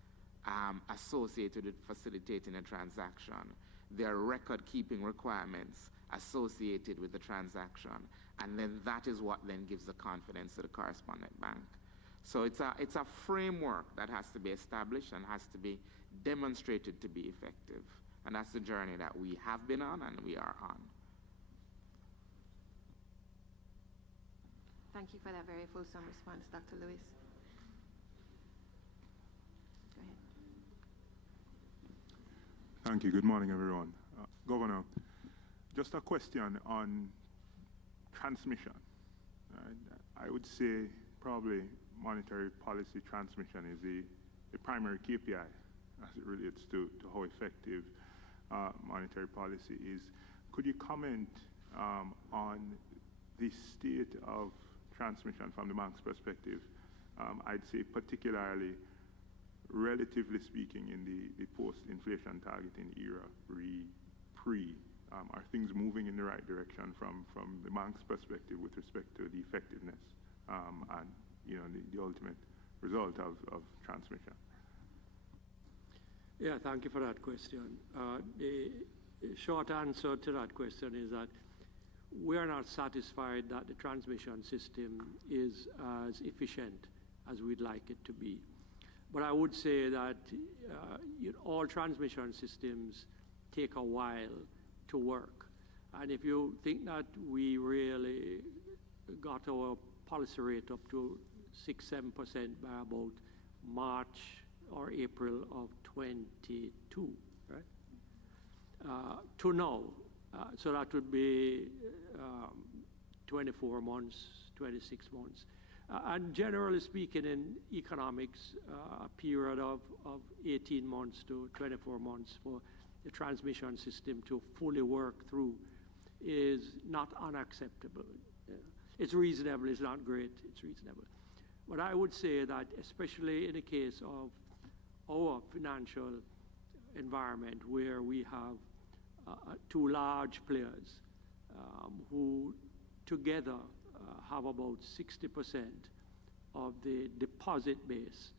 associated with facilitating a transaction. There are record-keeping requirements associated with the transaction, and then that is what then gives the confidence to the correspondent bank. So it's a framework that has to be established and has to be demonstrated to be effective, and that's the journey that we have been on and we are on. Thank you for that very fulsome response, Dr. Lewis. Go ahead. Thank you. Good morning, everyone. Governor, just a question on transmission. I would say probably monetary policy transmission is the primary KPI as it relates to how effective monetary policy is. Could you comment on the state of transmission from the bank's perspective? I'd say particularly, relatively speaking, in the post-inflation targeting era, pre, are things moving in the right direction from the bank's perspective with respect to the effectiveness and the ultimate result of transmission? Yeah, thank you for that question. The short answer to that question is that we are not satisfied that the transmission system is as efficient as we'd like it to be. But I would say that all transmission systems take a while to work. And if you think that we really got our policy rate up to 6-7% by about March or April of 22, right? To now, so that would be 24 months, 26 months. And generally speaking, in economics, a period of 18 months to 24 months for the transmission system to fully work through is not unacceptable. It's reasonable, it's not great, it's reasonable. But I would say that especially in the case of our financial environment, where we have two large players who together have about 60% of the deposit base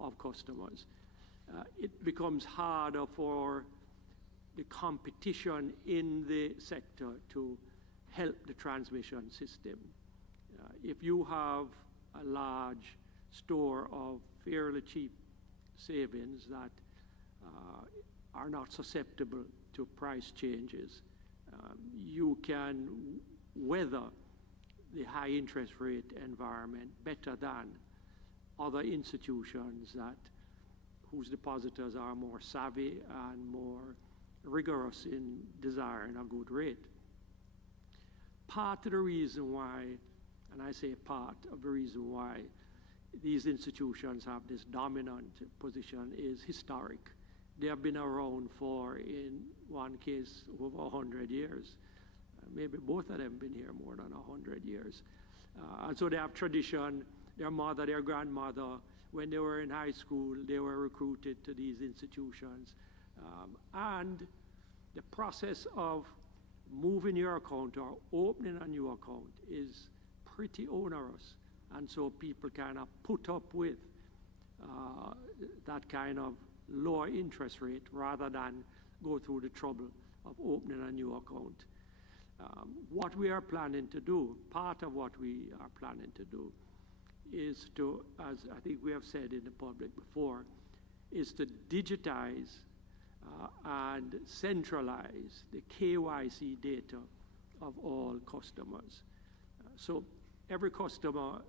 of customers. It becomes harder for the competition in the sector to help the transmission system. If you have a large store of fairly cheap savings that are not susceptible to price changes, you can weather the high interest rate environment better than other institutions whose depositors are more savvy and more rigorous in desiring a good rate. Part of the reason why, and I say part of the reason why these institutions have this dominant position is historic. They have been around for, in one case, over 100 years. Maybe both of them been here more than 100 years. And so they have tradition. Their mother, their grandmother, when they were in high school, they were recruited to these institutions. And the process of moving your account or opening a new account is pretty onerous. And so people kind of put up with that kind of lower interest rate rather than go through the trouble of opening a new account. What we are planning to do, part of what we are planning to do, is to, as I think we have said in the public before, is to digitize and centralize the KYC data of all customers. So every customer,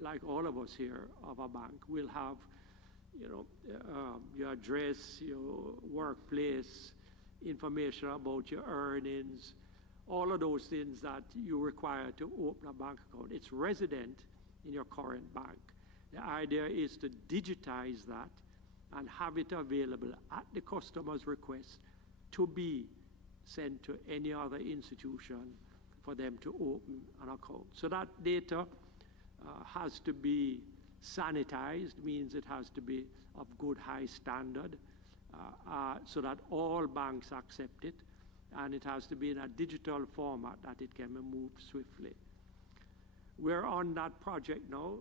like all of us here of a bank, will have, your address, your workplace, information about your earnings, all of those things that you require to open a bank account. It's resident in your current bank. The idea is to digitize that and have it available at the customer's request to be sent to any other institution for them to open an account. So that data has to be sanitized, means it has to be of good high standard, so that all banks accept it, and it has to be in a digital format that it can be moved swiftly. We're on that project now.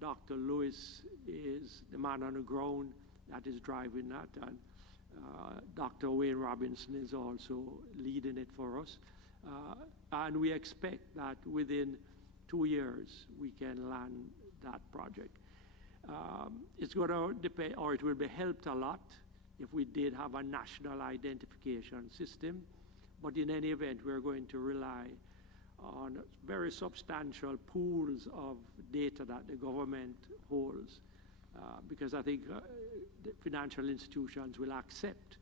Dr. Lewis is the man on the ground that is driving that, and Dr. Wayne Robinson is also leading it for us. And we expect that within 2 years we can land that project. It's going to depend, or it will be helped a lot if we did have a national identification system. But in any event, we're going to rely on very substantial pools of data that the government holds, because I think the financial institutions will accept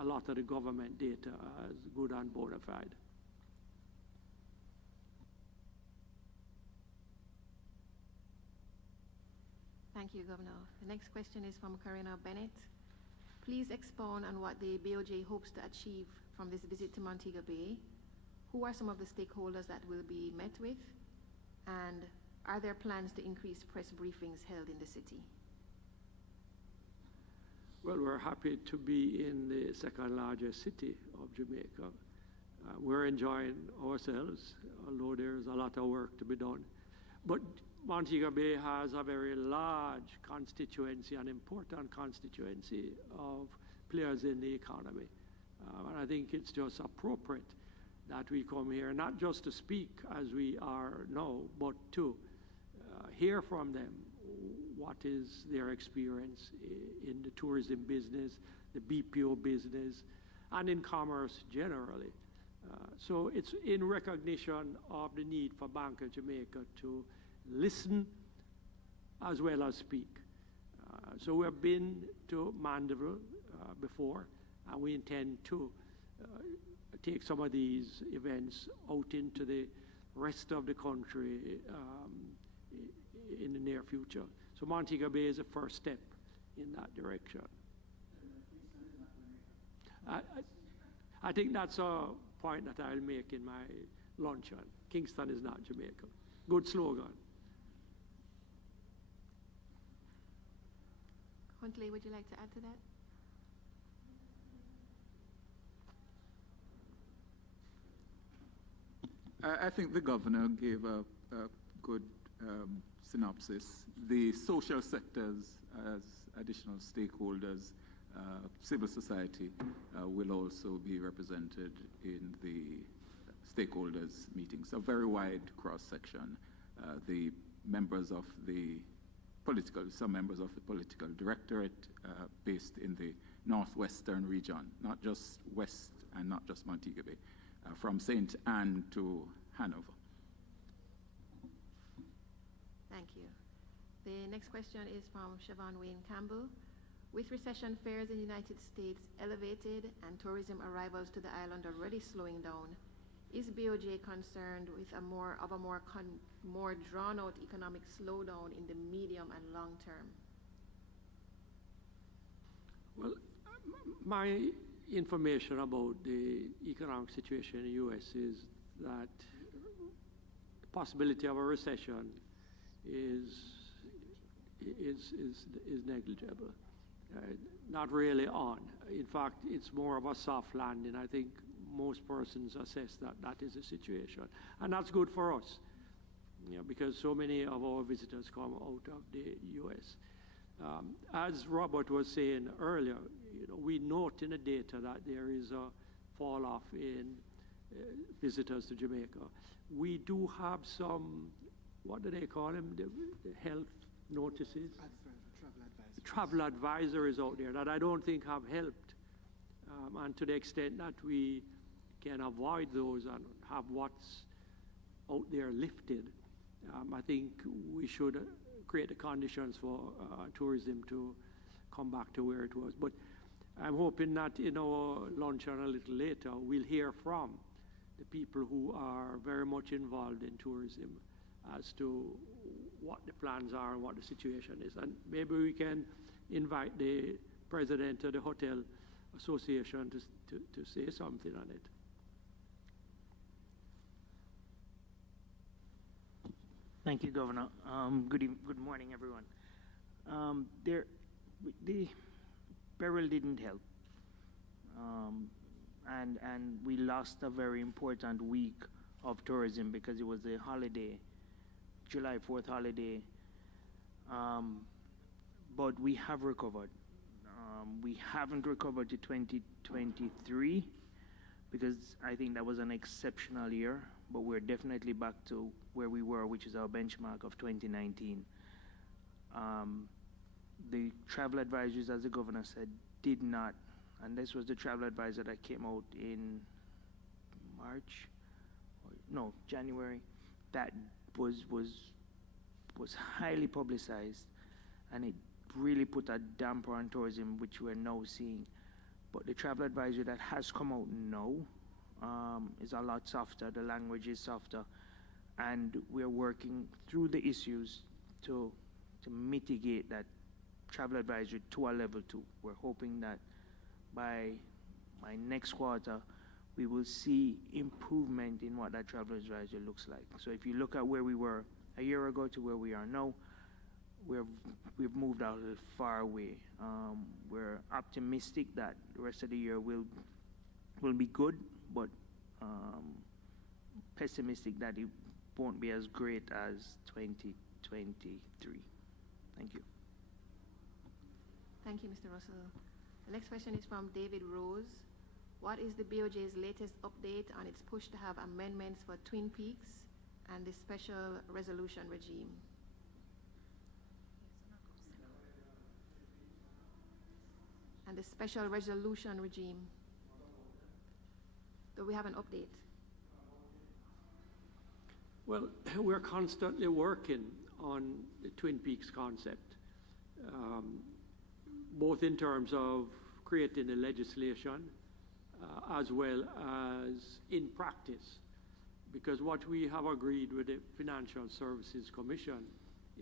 a lot of the government data as good and bona fide. Thank you, Governor. The next question is from Karina Bennett. Please expound on what the BOJ hopes to achieve from this visit to Montego Bay. Who are some of the stakeholders that will be met with? And are there plans to increase press briefings held in the city? Well, we're happy to be in the second largest city of Jamaica. We're enjoying ourselves, although there's a lot of work to be done. But Montego Bay has a very large constituency, an important constituency of players in the economy. And I think it's just appropriate that we come here, not just to speak as we are now, but to hear from them what is their experience in the tourism business, the BPO business, and in commerce generally. So it's in recognition of the need for Bank of Jamaica to listen as well as speak. So we've been to Mandeville before, and we intend to take some of these events out into the rest of the country in the near future. So Montego Bay is a first step in that direction. I think that's a point that I'll make in my luncheon. Kingston is not Jamaica. Good slogan. Huntley, would you like to add to that? I think the governor gave a good synopsis. The social sectors as additional stakeholders, civil society will also be represented in the stakeholders meetings. A very wide cross-section. The members of the some members of the political directorate based in the northwestern region, not just West and not just Montego Bay, from St. Anne to Hanover. Thank you. The next question is from Siobhan Wayne Campbell. With recession fears in the United States elevated and tourism arrivals to the island already slowing down, is BOJ concerned with a more drawn-out economic slowdown in the medium and long term? Well, my information about the economic situation in the U.S. is that the possibility of a recession is negligible. Not really on. In fact, it's more of a soft landing. I think most persons assess that that is the situation. And that's good for us, because so many of our visitors come out of the U.S. As Robert was saying earlier, we note in the data that there is a fall off in visitors to Jamaica. We do have some, what do they call them, the health notices? Travel advisories out there that I don't think have helped. And to the extent that we can avoid those and have what's out there lifted, I think we should create the conditions for tourism to come back to where it was. But I'm hoping that in our luncheon a little later, we'll hear from the people who are very much involved in tourism as to what the plans are and what the situation is. And maybe we can invite the president of the Hotel Association to say something on it. Thank you, Governor. Good morning, everyone. The peril didn't help, and we lost a very important week of tourism because it was a holiday, July 4th holiday. But we have recovered. We haven't recovered to 2023 because I think that was an exceptional year, but we're definitely back to where we were, which is our benchmark of 2019. The travel advisories, as the governor said, did not, and this was the travel advisor that came out in January, that was highly publicized, and it really put a damper on tourism, which we're now seeing. But the travel advisory that has come out now is a lot softer. The language is softer, and we're working through the issues to mitigate that travel advisory to a level 2. We're hoping that by next quarter, we will see improvement in what that travel advisory looks like. So if you look at where we were a year ago to where we are now, we've moved out a little far away. We're optimistic that the rest of the year will be good, but pessimistic that it won't be as great as 2023. Thank you. Thank you, Mr. Russell. The next question is from David Rose. What is the BOJ's latest update on its push to have amendments for Twin Peaks and the special resolution regime? And the special resolution regime. Do we have an update? Well, we're constantly working on the Twin Peaks concept, both in terms of creating the legislation as well as in practice. Because what we have agreed with the Financial Services Commission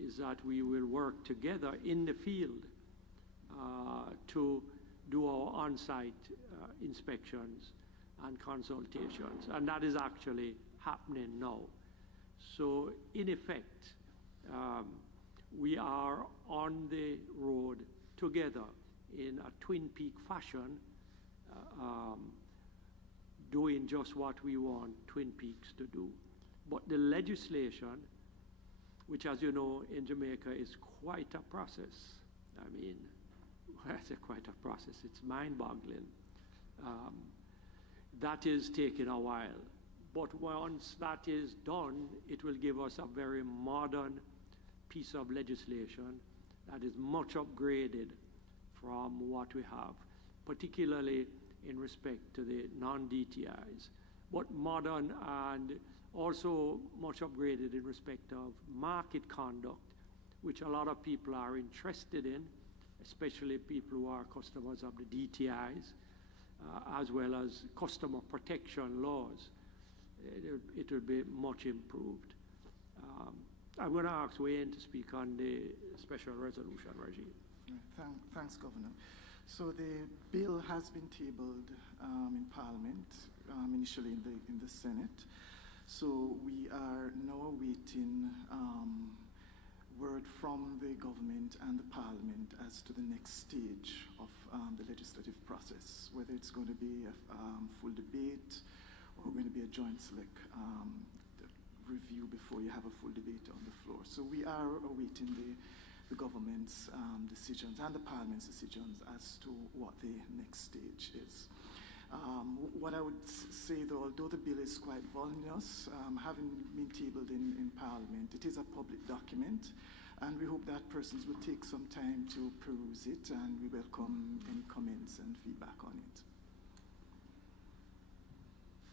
is that we will work together in the field to do our on-site inspections and consultations, and that is actually happening now. So in effect, we are on the road together in a Twin Peak fashion, doing just what we want Twin Peaks to do. But the legislation, which, as you know, in Jamaica is quite a process. I mean, when I say quite a process, it's mind-boggling. That is taking a while. But once that is done, it will give us a very modern piece of legislation that is much upgraded from what we have, particularly in respect to the non-DTIs, but modern and also much upgraded in respect of market conduct, which a lot of people are interested in, especially people who are customers of the DTIs, as well as customer protection laws. It will be much improved. I'm going to ask Wayne to speak on the special resolution regime. Thanks, Governor. So the bill has been tabled in Parliament, initially in the Senate. So we are now awaiting word from the government and the Parliament as to the next stage of the legislative process, whether it's going to be a full debate or going to be a joint select review before you have a full debate on the floor. So we are awaiting the government's decisions and the Parliament's decisions as to what the next stage is. What I would say, though, although the bill is quite voluminous, having been tabled in Parliament, it is a public document, and we hope that persons will take some time to peruse it, and we welcome any comments and feedback on it.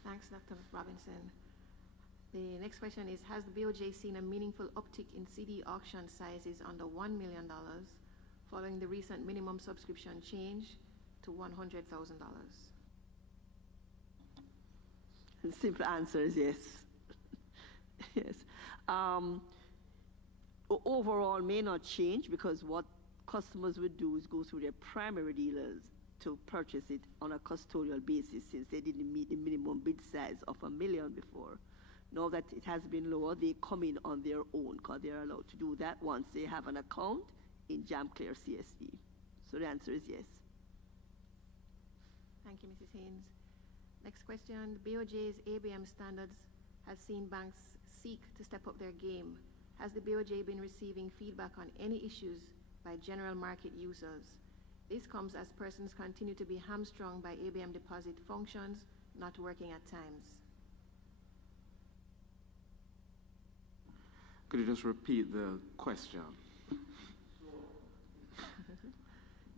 Thanks, Dr. Robinson. The next question is, has the BOJ seen a meaningful uptick in CD auction sizes under $1 million following the recent minimum subscription change to $100,000? The simple answer is yes. Yes. Overall may not change, because what customers would do is go through their primary dealers to purchase it on a custodial basis, since they didn't meet the minimum bid size of $1 million before. Now that it has been lower, they come in on their own, because they're allowed to do that once they have an account in JamClear CSD. So the answer is yes. Thank you, Mrs. Haynes. Next question, the BOJ's ABM standards has seen banks seek to step up their game. Has the BOJ been receiving feedback on any issues by general market users? This comes as persons continue to be hamstrung by ABM deposit functions not working at times. Could you just repeat the question?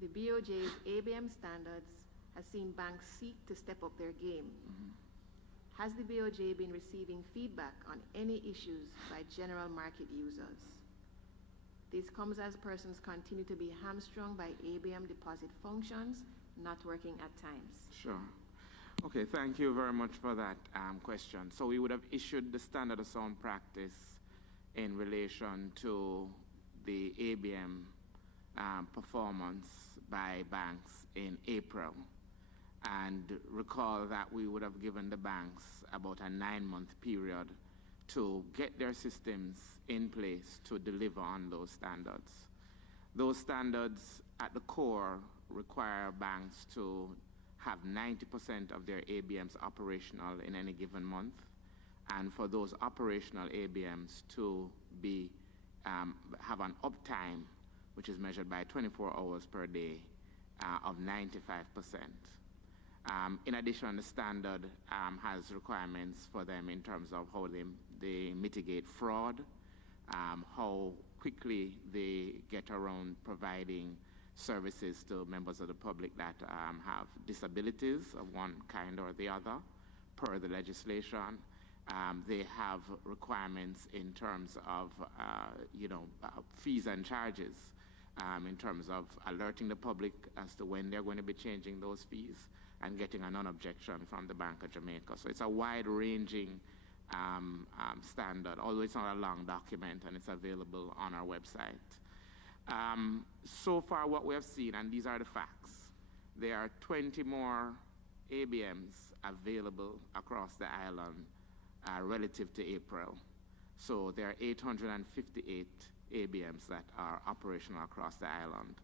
The BOJ's ABM standards has seen banks seek to step up their game. Has the BOJ been receiving feedback on any issues by general market users? This comes as persons continue to be hamstrung by ABM deposit functions not working at times. Sure. Okay, thank you very much for that question. So we would have issued the standard of sound practice in relation to the ABM performance by banks in April. And recall that we would have given the banks about a 9-month period to get their systems in place to deliver on those standards. Those standards at the core require banks to have 90% of their ABMs operational in any given month, and for those operational ABMs to be have an uptime, which is measured by 24 hours per day, of 95%. In addition, the standard has requirements for them in terms of how they mitigate fraud, how quickly they get around providing services to members of the public that have disabilities of one kind or the other, per the legislation. They have requirements in terms of, fees and charges, in terms of alerting the public as to when they're going to be changing those fees and getting a non-objection from the Bank of Jamaica. So it's a wide-ranging standard, although it's not a long document, and it's available on our website. So far what we have seen, and these are the facts, there are 20 more ABMs available across the island relative to April. So there are 858 ABMs that are operational across the island.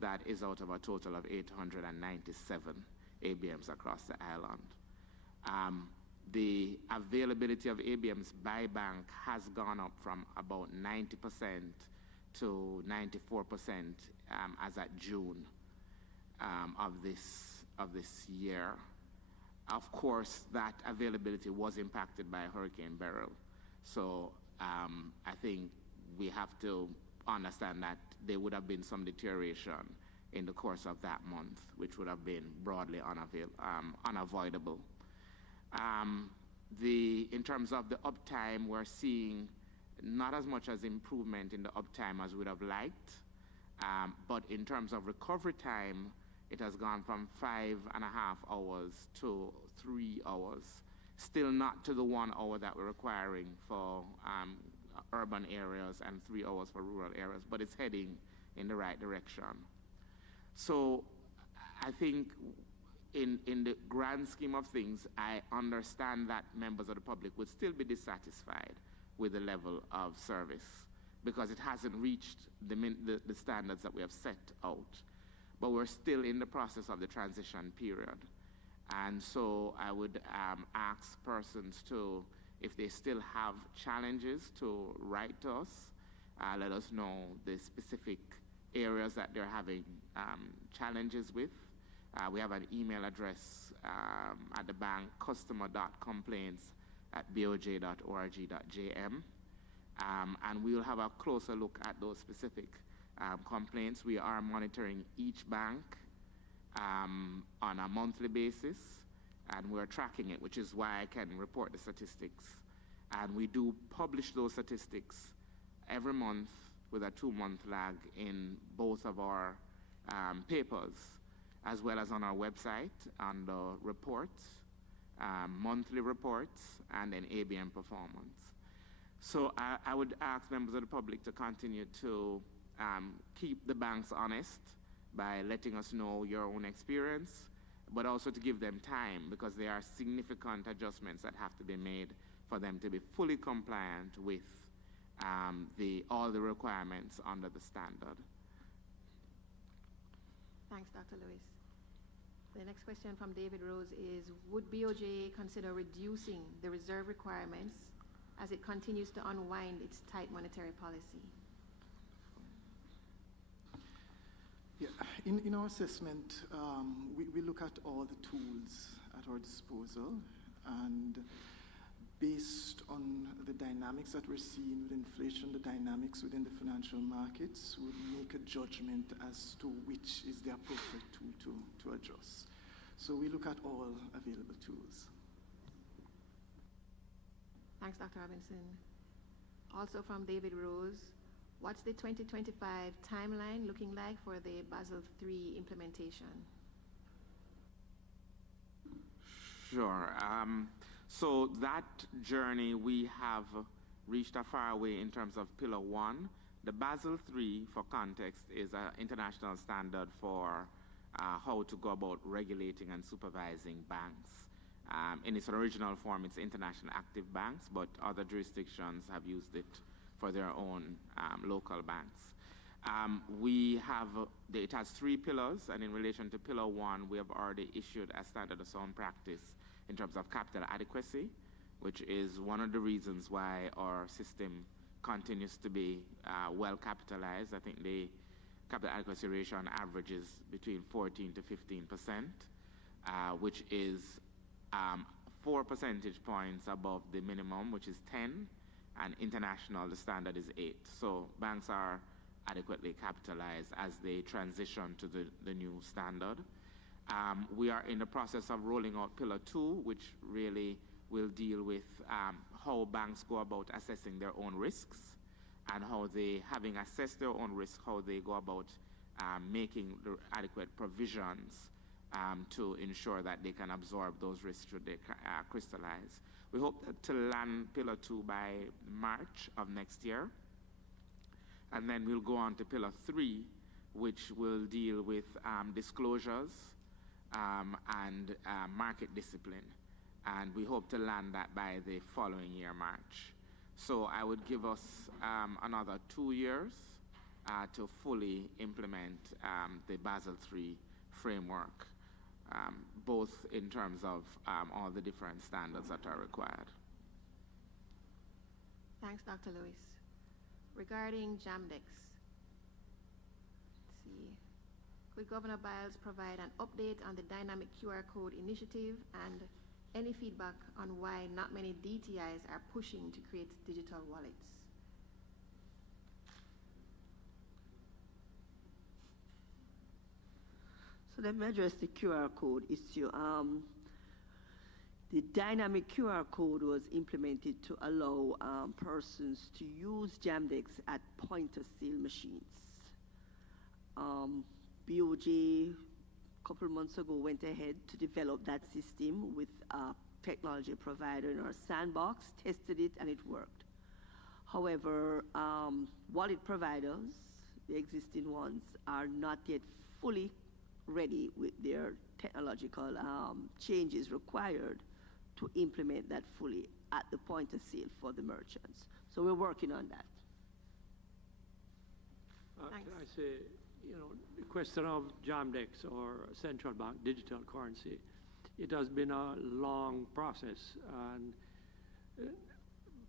That is out of a total of 897 ABMs across the island. the availability of ABMs by bank has gone up from about 90% to 94% as at June of this year. Of course, that availability was impacted by Hurricane Beryl. So I think we have to understand that there would have been some deterioration in the course of that month, which would have been broadly unavoidable. In terms of the uptime, we're seeing not as much as improvement in the uptime as we would have liked, but in terms of recovery time, it has gone from 5.5 hours to 3 hours. Still not to the 1 hour that we're requiring for urban areas and 3 hours for rural areas, but it's heading in the right direction. So I think in the grand scheme of things, I understand that members of the public would still be dissatisfied with the level of service because it hasn't reached the standards that we have set out. But we're still in the process of the transition period. And so I would ask persons to, if they still have challenges, to write to us, let us know the specific areas that they're having challenges with. We have an email address at the bank, customer.complaints@boj.org.jm. And we'll have a closer look at those specific complaints. We are monitoring each bank on a monthly basis, and we're tracking it, which is why I can report the statistics. And we do publish those statistics every month with a 2-month lag in both of our papers, as well as on our website, on the reports, monthly reports, and then ABM performance. So I would ask members of the public to continue to keep the banks honest by letting us know your own experience, but also to give them time, because there are significant adjustments that have to be made for them to be fully compliant with all the requirements under the standard. Thanks, Dr. Lewis. The next question from David Rose is, would BOJ consider reducing the reserve requirements as it continues to unwind its tight monetary policy? Yeah, in our assessment, we look at all the tools at our disposal, and based on the dynamics that we're seeing with inflation, the dynamics within the financial markets, we make a judgment as to which is the appropriate tool to adjust. So we look at all available tools. Thanks, Dr. Robinson. Also from David Rose, what's the 2025 timeline looking like for the Basel III implementation? Sure. So that journey, we have reached a far way in terms of Pillar 1. The Basel III, for context, is an international standard for how to go about regulating and supervising banks. In its original form, it's international active banks, but other jurisdictions have used it for their own local banks. It has 3 pillars, and in relation to Pillar 1, we have already issued a standard of sound practice in terms of capital adequacy, which is one of the reasons why our system continues to be well capitalized. I think the capital adequacy ratio on average is between 14 to 15%, which is 4 percentage points above the minimum, which is 10, and international, the standard is 8. So banks are adequately capitalized as they transition to the new standard. We are in the process of rolling out Pillar 2, which really will deal with how banks go about assessing their own risks, and how they, having assessed their own risk, how they go about making the adequate provisions to ensure that they can absorb those risks should they crystallize. We hope to land Pillar 2 by March of next year. And then we'll go on to Pillar 3, which will deal with disclosures and market discipline. And we hope to land that by the following year, March. So I would give us another 2 years to fully implement the Basel III framework. both in terms of all the different standards that are required. Thanks, Dr. Lewis. Regarding Jamdex, let's see. Could Governor Biles provide an update on the dynamic QR code initiative and any feedback on why not many DTIs are pushing to create digital wallets? So let me address the QR code issue. The dynamic QR code was implemented to allow persons to use Jamdex at point-of-sale machines. BOJ, a couple months ago, went ahead to develop that system with a technology provider in our sandbox, tested it, and it worked. However, wallet providers, the existing ones, are not yet fully ready with their technological changes required to implement that fully at the point of sale for the merchants. So we're working on that. Can I say, the question of Jamdex or central bank digital currency, it has been a long process, and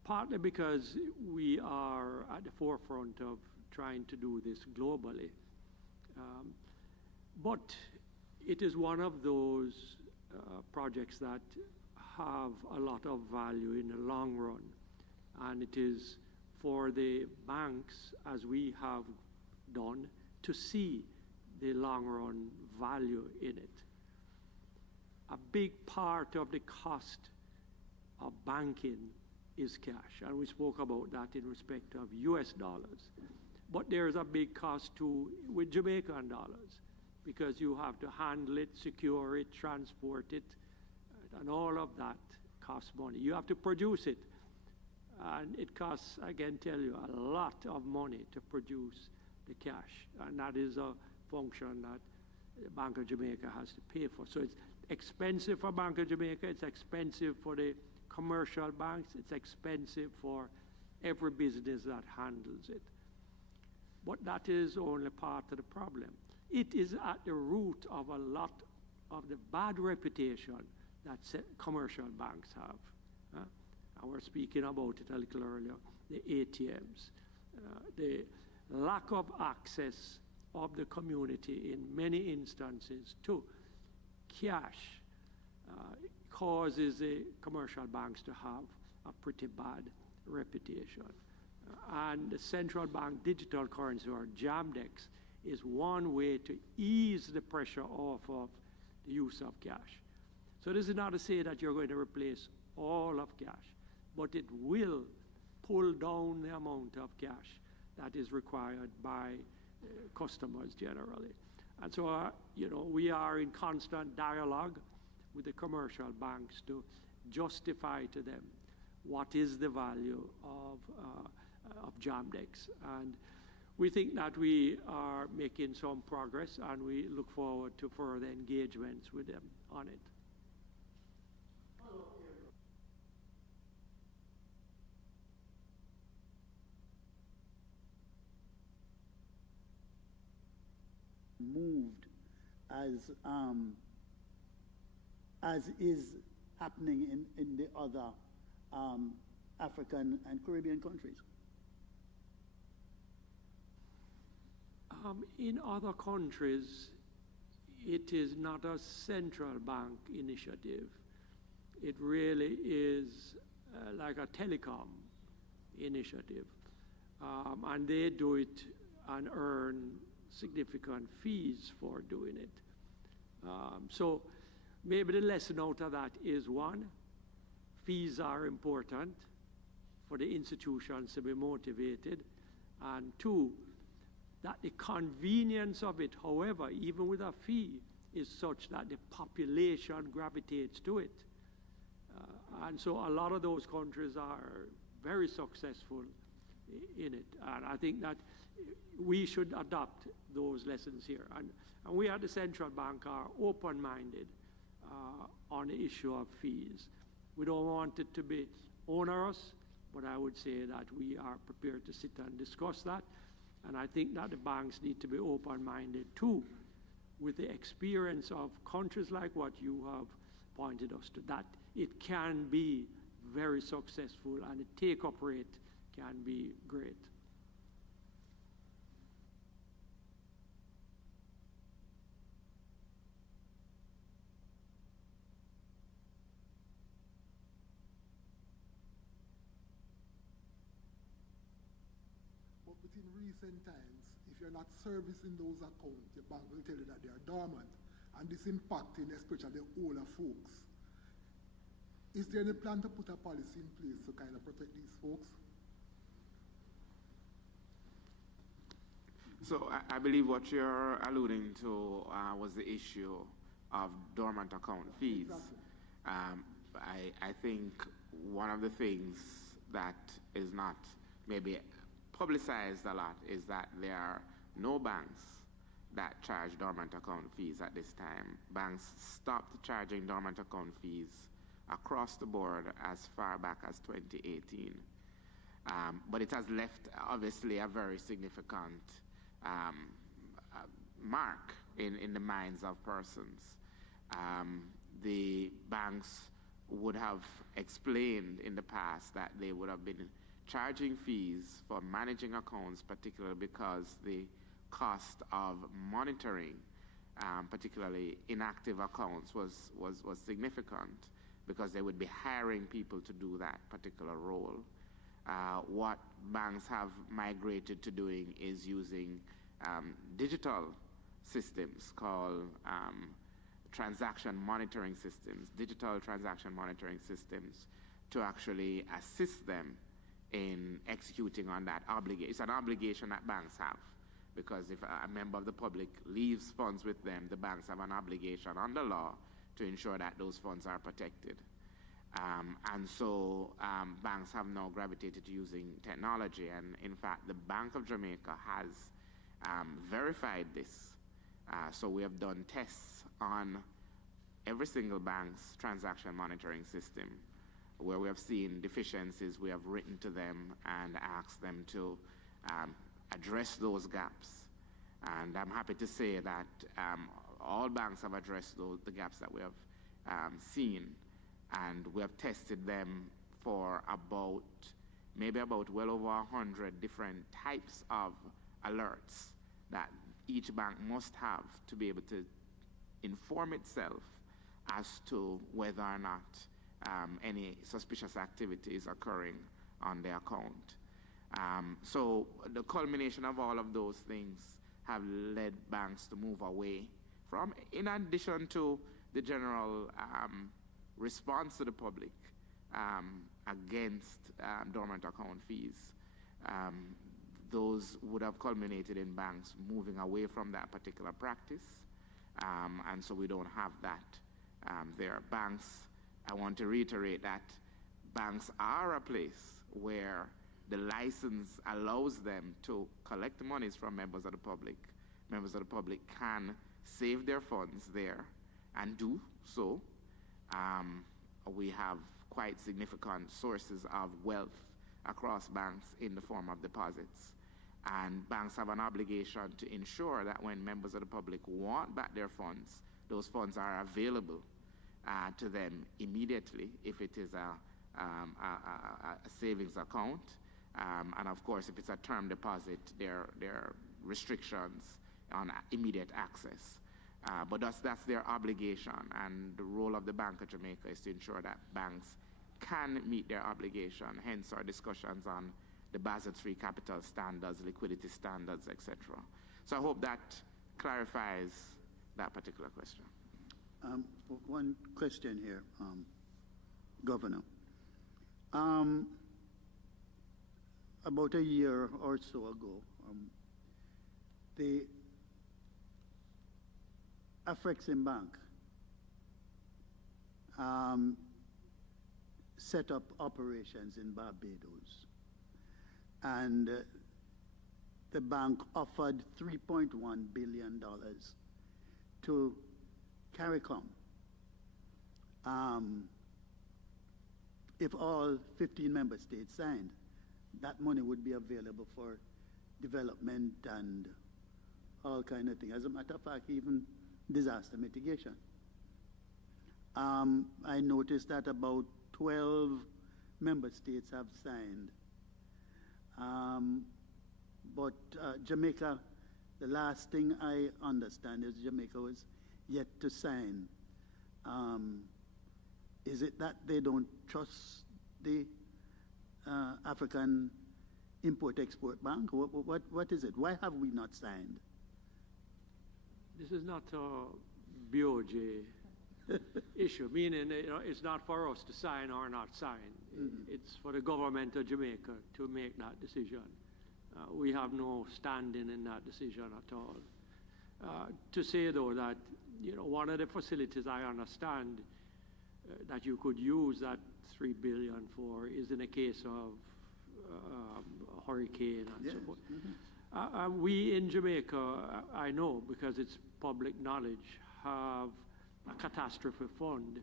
partly because we are at the forefront of trying to do this globally. But it is one of those projects that have a lot of value in the long run, and it is for the banks, as we have done, to see the long run value in it. A big part of the cost of banking is cash, and we spoke about that in respect of US dollars. But there's a big cost too with Jamaican dollars, because you have to handle it, secure it, transport it, and all of that costs money. You have to produce it, and it costs, I can tell you, a lot of money to produce the cash, and that is a function that the Bank of Jamaica has to pay for. So it's expensive for Bank of Jamaica, it's expensive for the commercial banks, it's expensive for every business that handles it. But that is only part of the problem. It is at the root of a lot of the bad reputation that commercial banks have. And we're speaking about it a little earlier, the ATMs, the lack of access of the community in many instances to cash causes the commercial banks to have a pretty bad reputation. And the central bank digital currency, or Jamdex, is one way to ease the pressure off of the use of cash. So this is not to say that you're going to replace all of cash, but it will pull down the amount of cash that is required by customers generally. And so, we are in constant dialogue with the commercial banks to justify to them what is the value of Jamdex. And we think that we are making some progress, and we look forward to further engagements with them on it. Moved as is happening in the other African and Caribbean countries? In other countries, it is not a central bank initiative. It really is like a telecom initiative. And they do it and earn significant fees for doing it. So maybe the lesson out of that is, one, fees are important for the institutions to be motivated, and two, that the convenience of it, however, even with a fee, is such that the population gravitates to it. And so a lot of those countries are very successful in it. And I think that we should adopt those lessons here. And we at the central bank are open-minded on the issue of fees. We don't want it to be onerous, but I would say that we are prepared to sit and discuss that. And I think that the banks need to be open-minded too with the experience of countries like what you have pointed us to, that it can be very successful and the take-up rate can be great. But within recent times, if you're not servicing those accounts, your bank will tell you that they are dormant, and this impacting especially older folks. Is there any plan to put a policy in place to kind of protect these folks? So I believe what you're alluding to was the issue of dormant account fees. Exactly. I think one of the things that is not maybe publicized a lot is that there are no banks that charge dormant account fees at this time. Banks stopped charging dormant account fees across the board as far back as 2018. But it has left, obviously, a very significant mark in the minds of persons. The banks would have explained in the past that they would have been charging fees for managing accounts, particularly because the cost of monitoring, particularly inactive accounts, was significant, because they would be hiring people to do that particular role. What banks have migrated to doing is using digital systems called transaction monitoring systems, digital transaction monitoring systems, to actually assist them in executing on that obligation. It's an obligation that banks have, because if a member of the public leaves funds with them, the banks have an obligation under law to ensure that those funds are protected. And so banks have now gravitated to using technology, and in fact the Bank of Jamaica has verified this. So we have done tests on every single bank's transaction monitoring system. Where we have seen deficiencies, we have written to them and asked them to address those gaps. And I'm happy to say that all banks have addressed the gaps that we have seen, and we have tested them for maybe about well over 100 different types of alerts that each bank must have to be able to inform itself as to whether or not any suspicious activity is occurring on the account. So the culmination of all of those things have led banks to move away from, in addition to the general response to the public against dormant account fees. Those would have culminated in banks moving away from that particular practice, and so we don't have that there. Banks, I want to reiterate that banks are a place where the license allows them to collect monies from members of the public. Members of the public can save their funds there and do so. We have quite significant sources of wealth across banks in the form of deposits. And banks have an obligation to ensure that when members of the public want back their funds, those funds are available to them immediately if it is a savings account. And of course, if it's a term deposit, there are restrictions on immediate access. But that's their obligation, and the role of the Bank of Jamaica is to ensure that banks can meet their obligation, hence our discussions on the Basel III capital standards, liquidity standards, etc. So I hope that clarifies that particular question. One question here, Governor. About a year or so ago, the Afrexim Bank set up operations in Barbados, and the bank offered $3.1 billion to CARICOM if all 15 member states signed. That money would be available for development and all kind of things. As a matter of fact, even disaster mitigation. I noticed that about 12 member states have signed. But Jamaica, the last thing I understand is Jamaica was yet to sign. Is it that they don't trust the African Import-Export Bank? What is it? Why have we not signed? This is not a BOJ issue, meaning it's not for us to sign or not sign. It's for the government of Jamaica to make that decision. We have no standing in that decision at all. To say, though, that one of the facilities I understand that you could use that $3 billion for is in a case of a hurricane and so forth. We in Jamaica, I know because it's public knowledge, have a catastrophe fund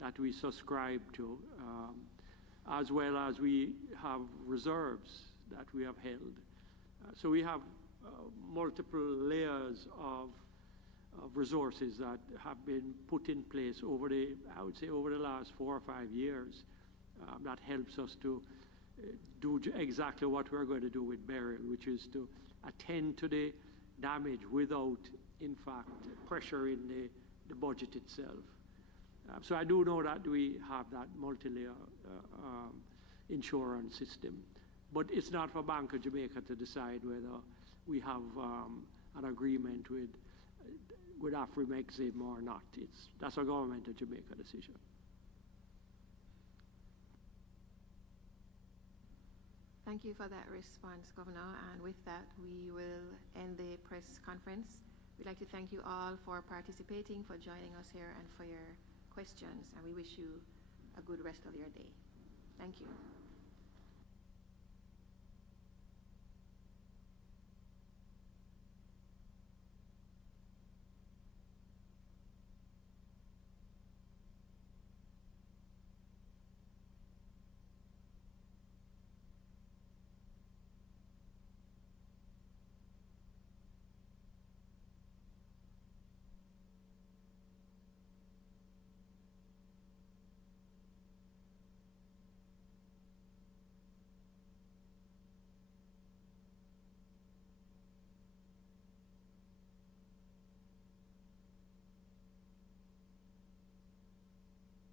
that we subscribe to, as well as we have reserves that we have held. So we have multiple layers of resources that have been put in place over I would say over the last 4 or 5 years that helps us to do exactly what we're going to do with Beryl, which is to attend to the damage without, in fact, pressuring the budget itself. So I do know that we have that multi-layer insurance system, but it's not for Bank of Jamaica to decide whether we have an agreement with Afrimexim or not. That's a government of Jamaica decision. Thank you for that response, Governor. And with that, we will end the press conference. We'd like to thank you all for participating, for joining us here, and for your questions. And we wish you a good rest of your day. Thank you.